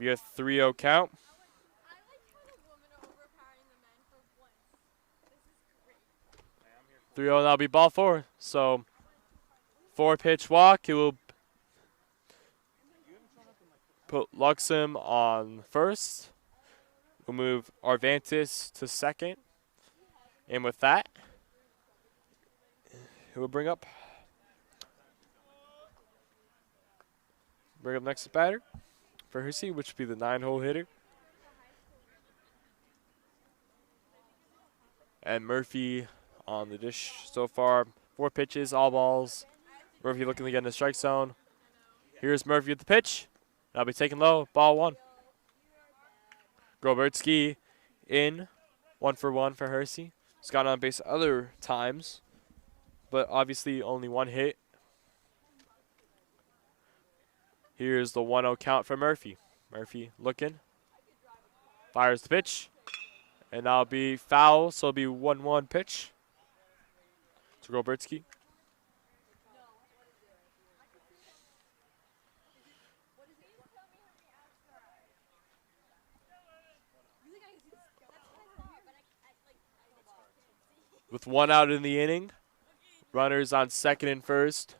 We have 3-0 count. 3-0, and that'll be ball 4. So 4-pitch walk. It will put Luxem on first. We'll move Arvantis to second. And with that, it will bring up next batter for Hersey, which will be the 9-hole hitter. And Murphy on the dish so far. 4 pitches, all balls. Murphy looking to get in the strike zone. Here's Murphy at the pitch. That'll be taken low. Ball 1. Grobertsky in. 1-for-1 for Hersey. He's got on base other times, but obviously only 1 hit. Here's the 1-0 count for Murphy. Murphy looking. Fires the pitch. And that'll be foul, so it'll be 1-1 pitch to Grobertsky. With 1 out in the inning, runners on second and first.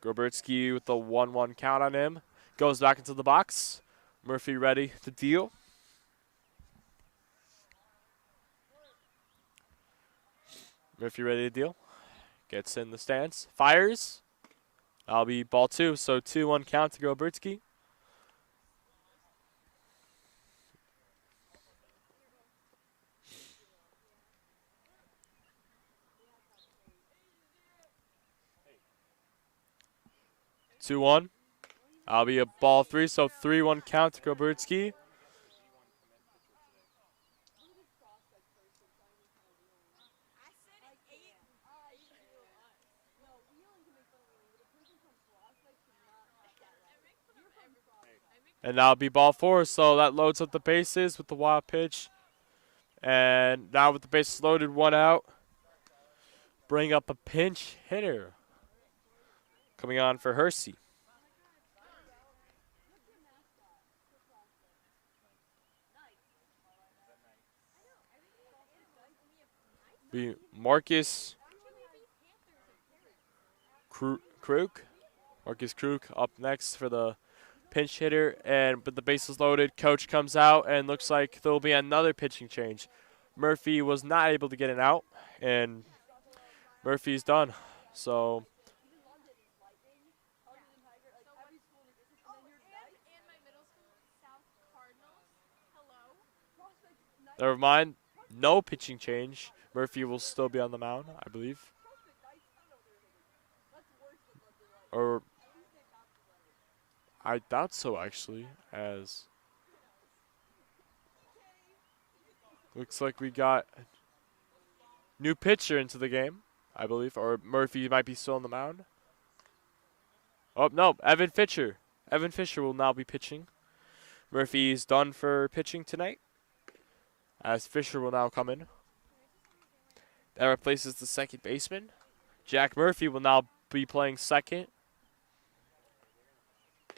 Grobertsky with the 1-1 count on him. Goes back into the box. Murphy ready to deal. Murphy ready to deal. Gets in the stance. Fires. That'll be ball 2. So 2-1 count to Grobertsky. I'll be a ball 3, so 3-1 count to Grobertsky. And now it'll be ball 4, so that loads up the bases with the wild pitch. And now with the bases loaded, 1 out. Bring up a pinch hitter. Coming on for Hersey. Be Marcus Krug. Marcus Krug up next for the pinch hitter, but the base is loaded. Coach comes out, and looks like there will be another pitching change. Murphy was not able to get an out, and Murphy's done. So never mind, no pitching change. Murphy will still be on the mound, I believe. Or I doubt so, actually, as looks like we got a new pitcher into the game, I believe, or Murphy might be still on the mound. Oh, no, Evan Fisher. Evan Fisher will now be pitching. Murphy's done for pitching tonight, as Fisher will now come in. That replaces the second baseman. Jack Murphy will now be playing second.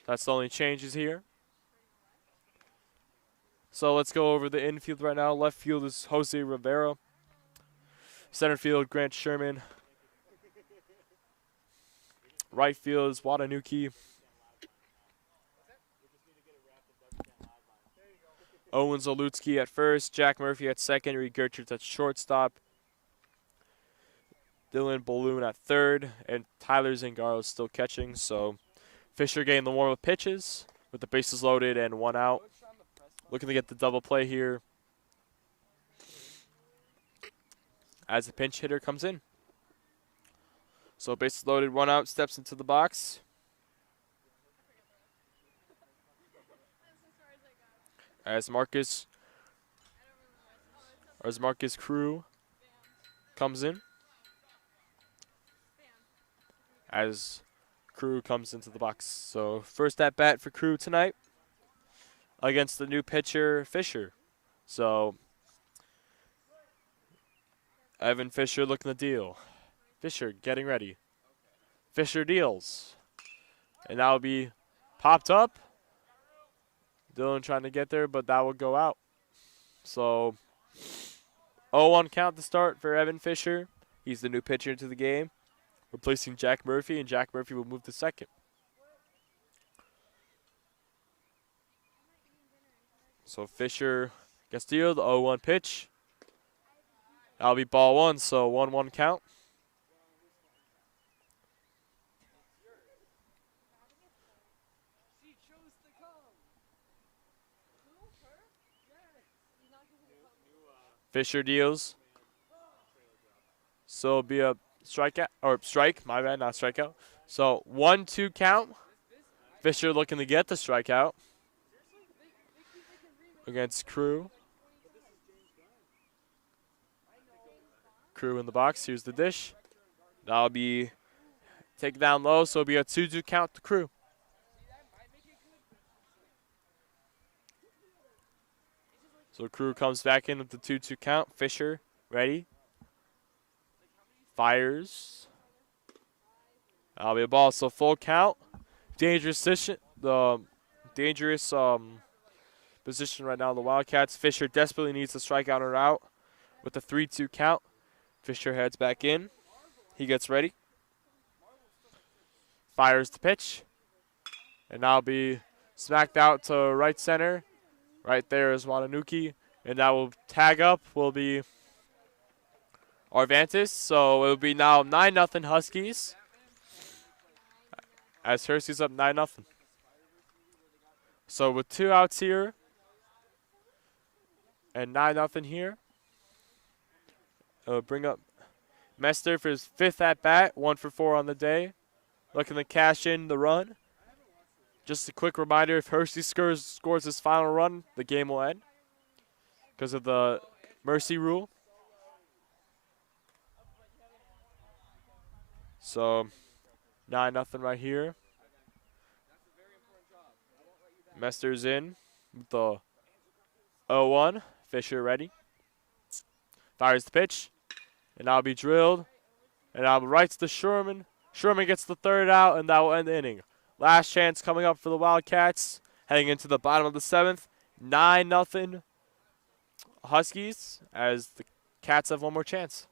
That's the only changes here. So let's go over the infield right now. Left field is Jose Rivera. Center field, Grant Sherman. Right field is Watanuki. Owen Zalutsky at first. Jack Murphy at second. Reed Gertrude at shortstop. Dylan Balloon at third. And Tyler Zingaro is still catching. So Fisher getting the warm-up pitches with the bases loaded and one out. Looking to get the double play here as the pinch hitter comes in. So bases loaded, one out, steps into the box. As Marcus Crew comes in. As Crew comes into the box. So first at bat for Crew tonight against the new pitcher, Fisher. So Evan Fisher looking to deal. Fisher getting ready. Fisher deals. And that will be popped up. Dylan trying to get there, but that will go out. So 0-1 count to start for Evan Fisher. He's the new pitcher into the game, replacing Jack Murphy, and Jack Murphy will move to second. So Fisher gets the 0-1 pitch. That'll be ball one, so 1-1 count. Fisher deals. So it'll be a strikeout, or strike, my bad, not strikeout. So 1-2 count. Fisher looking to get the strikeout against Crew. Crew in the box. Here's the dish. That'll be taken down low, so it'll be a 2-2 count to Crew. So Crew comes back in with the 2-2 count. Fisher ready. Fires. That'll be a ball. So full count. Dangerous position. The dangerous position right now. The Wildcats. Fisher desperately needs a strikeout or out with the 3-2 count. Fisher heads back in. He gets ready. Fires the pitch. And that'll be smacked out to right center. Right there is Watanuki. And that will tag up will be Arvantis. So it will be now 9-0 Huskies. As Hersey's up 9-0. So with 2 outs here and 9-0 here, it'll bring up Mester for his 5th at-bat, 1 for 4 on the day. Looking to cash in the run. Just a quick reminder, if Hersey scores his final run, the game will end because of the mercy rule. So 9-0 right here. Mester's in with the 0-1. Fisher ready. Fires the pitch. And that'll be drilled. And that'll be right to Sherman. Sherman gets the 3rd out, and that will end the inning. Last chance coming up for the Wildcats. Heading into the bottom of the 7th. 9-0 Huskies as the Cats have one more chance.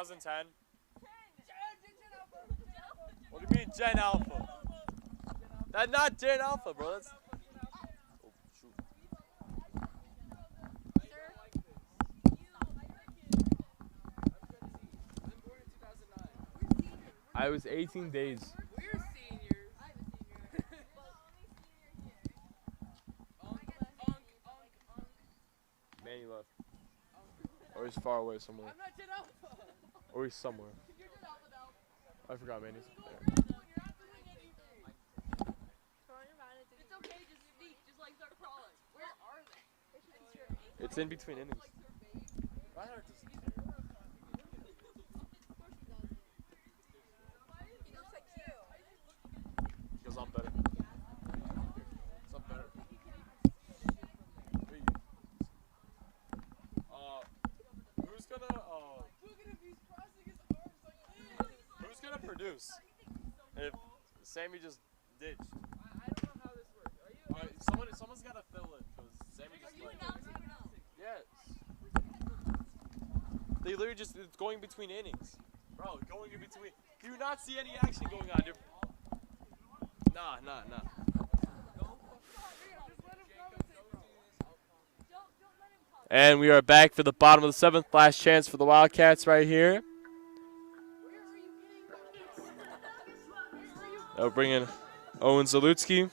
2010? What do you mean Gen Alpha? That's not Gen Alpha, bro. That's. Oh, shoot. I'm born in 2009. I was 18 days. We're seniors. Manny left. Or he's far away somewhere. I'm not Gen Alpha. Or he's somewhere. You're Gen Alpha now. I forgot Manny's there. You're not doing anything. It's okay, just sneak, just like start crawling. Where are they? It's in between innings. He looks like you. Because I'm better. I'm better. Who's gonna Look at him, he's crossing his arms like this. who's gonna produce if Sammy just ditched? I don't know how this works. Are you? Alright, someone's gotta fill in because Sammy just You announcing or no? Yes. They literally just it's going between innings. Bro, going in between. Do you not see any action going on? Nah. Just let him commentate. And we are back for the bottom of the 7th. Last chance for the Wildcats right here. They'll bring in Owen Zalutsky.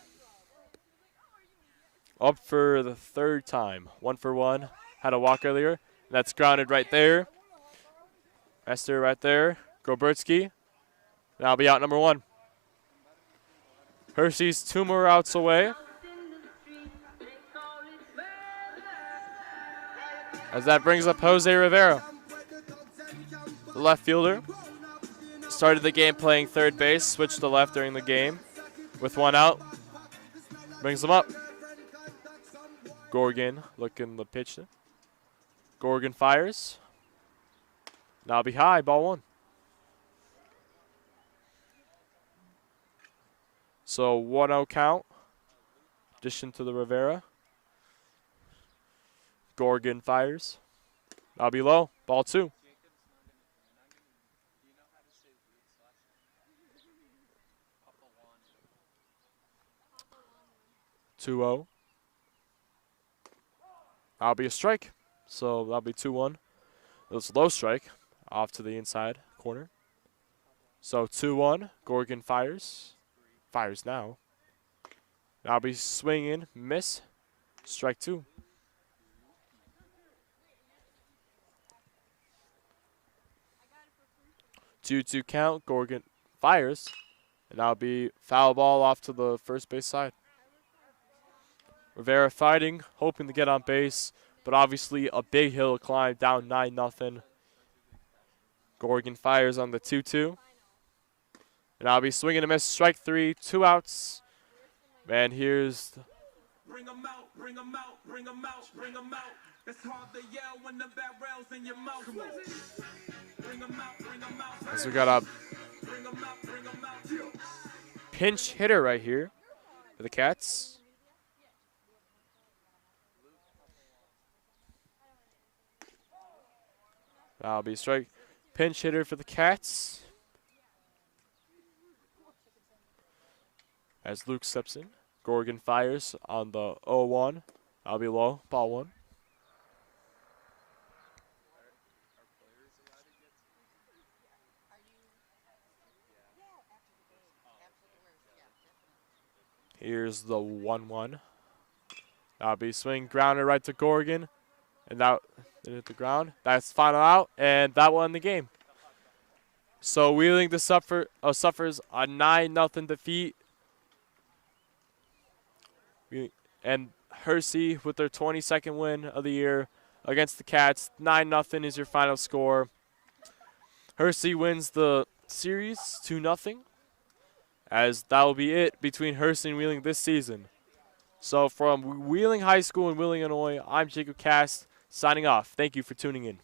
Up for the 3rd time. 1-for-1. Had a walk earlier. That's grounded right there. Esther right there. Grobertsky. That'll be out number 1. Hersey's 2 more outs away. As that brings up Jose Rivera. The left fielder. Started the game playing third base. Switched to left during the game. With 1 out. Brings him up. Gorgon looking the pitch. Gorgon fires. Now be high, ball 1. So 1-0 count. Addition to the Rivera. Gorgon fires. Now be low, ball 2. 2-0. That'll be a strike. So that'll be 2-1. It was a low strike off to the inside corner. So 2-1. Gorgon fires. Fires now. That'll be swinging. Miss. Strike 2. Two count. Gorgon fires. And that'll be foul ball off to the first base side. Rivera fighting, hoping to get on base, but obviously a big hill climb, down 9-0. Gorgon fires on the 2-2. And I'll be swinging a miss, strike 3, 2 outs. And here's Bring 'em out, bring 'em out, bring 'em out, bring 'em out. It's hard to yell when the barrel's in your mouth. Bring 'em out, bring 'em out. as we got a Bring 'em out, bring 'em out. pinch hitter right here for the Cats. That'll be a strike. Pinch hitter for the Cats. As Luke steps in. Gorgon fires on the 0-1. That'll be low. Ball 1. Here's the 1-1. That'll be swing grounder right to Gorgon. And that hit the ground. That's final out, and that won the game. So Wheeling suffers a 9-0 defeat. And Hersey with their 22nd win of the year against the Cats. 9-0 is your final score. Hersey wins the series 2-0. As that will be it between Hersey and Wheeling this season. So from Wheeling High School in Wheeling, Illinois, I'm Jacob Cast, signing off. Thank you for tuning in.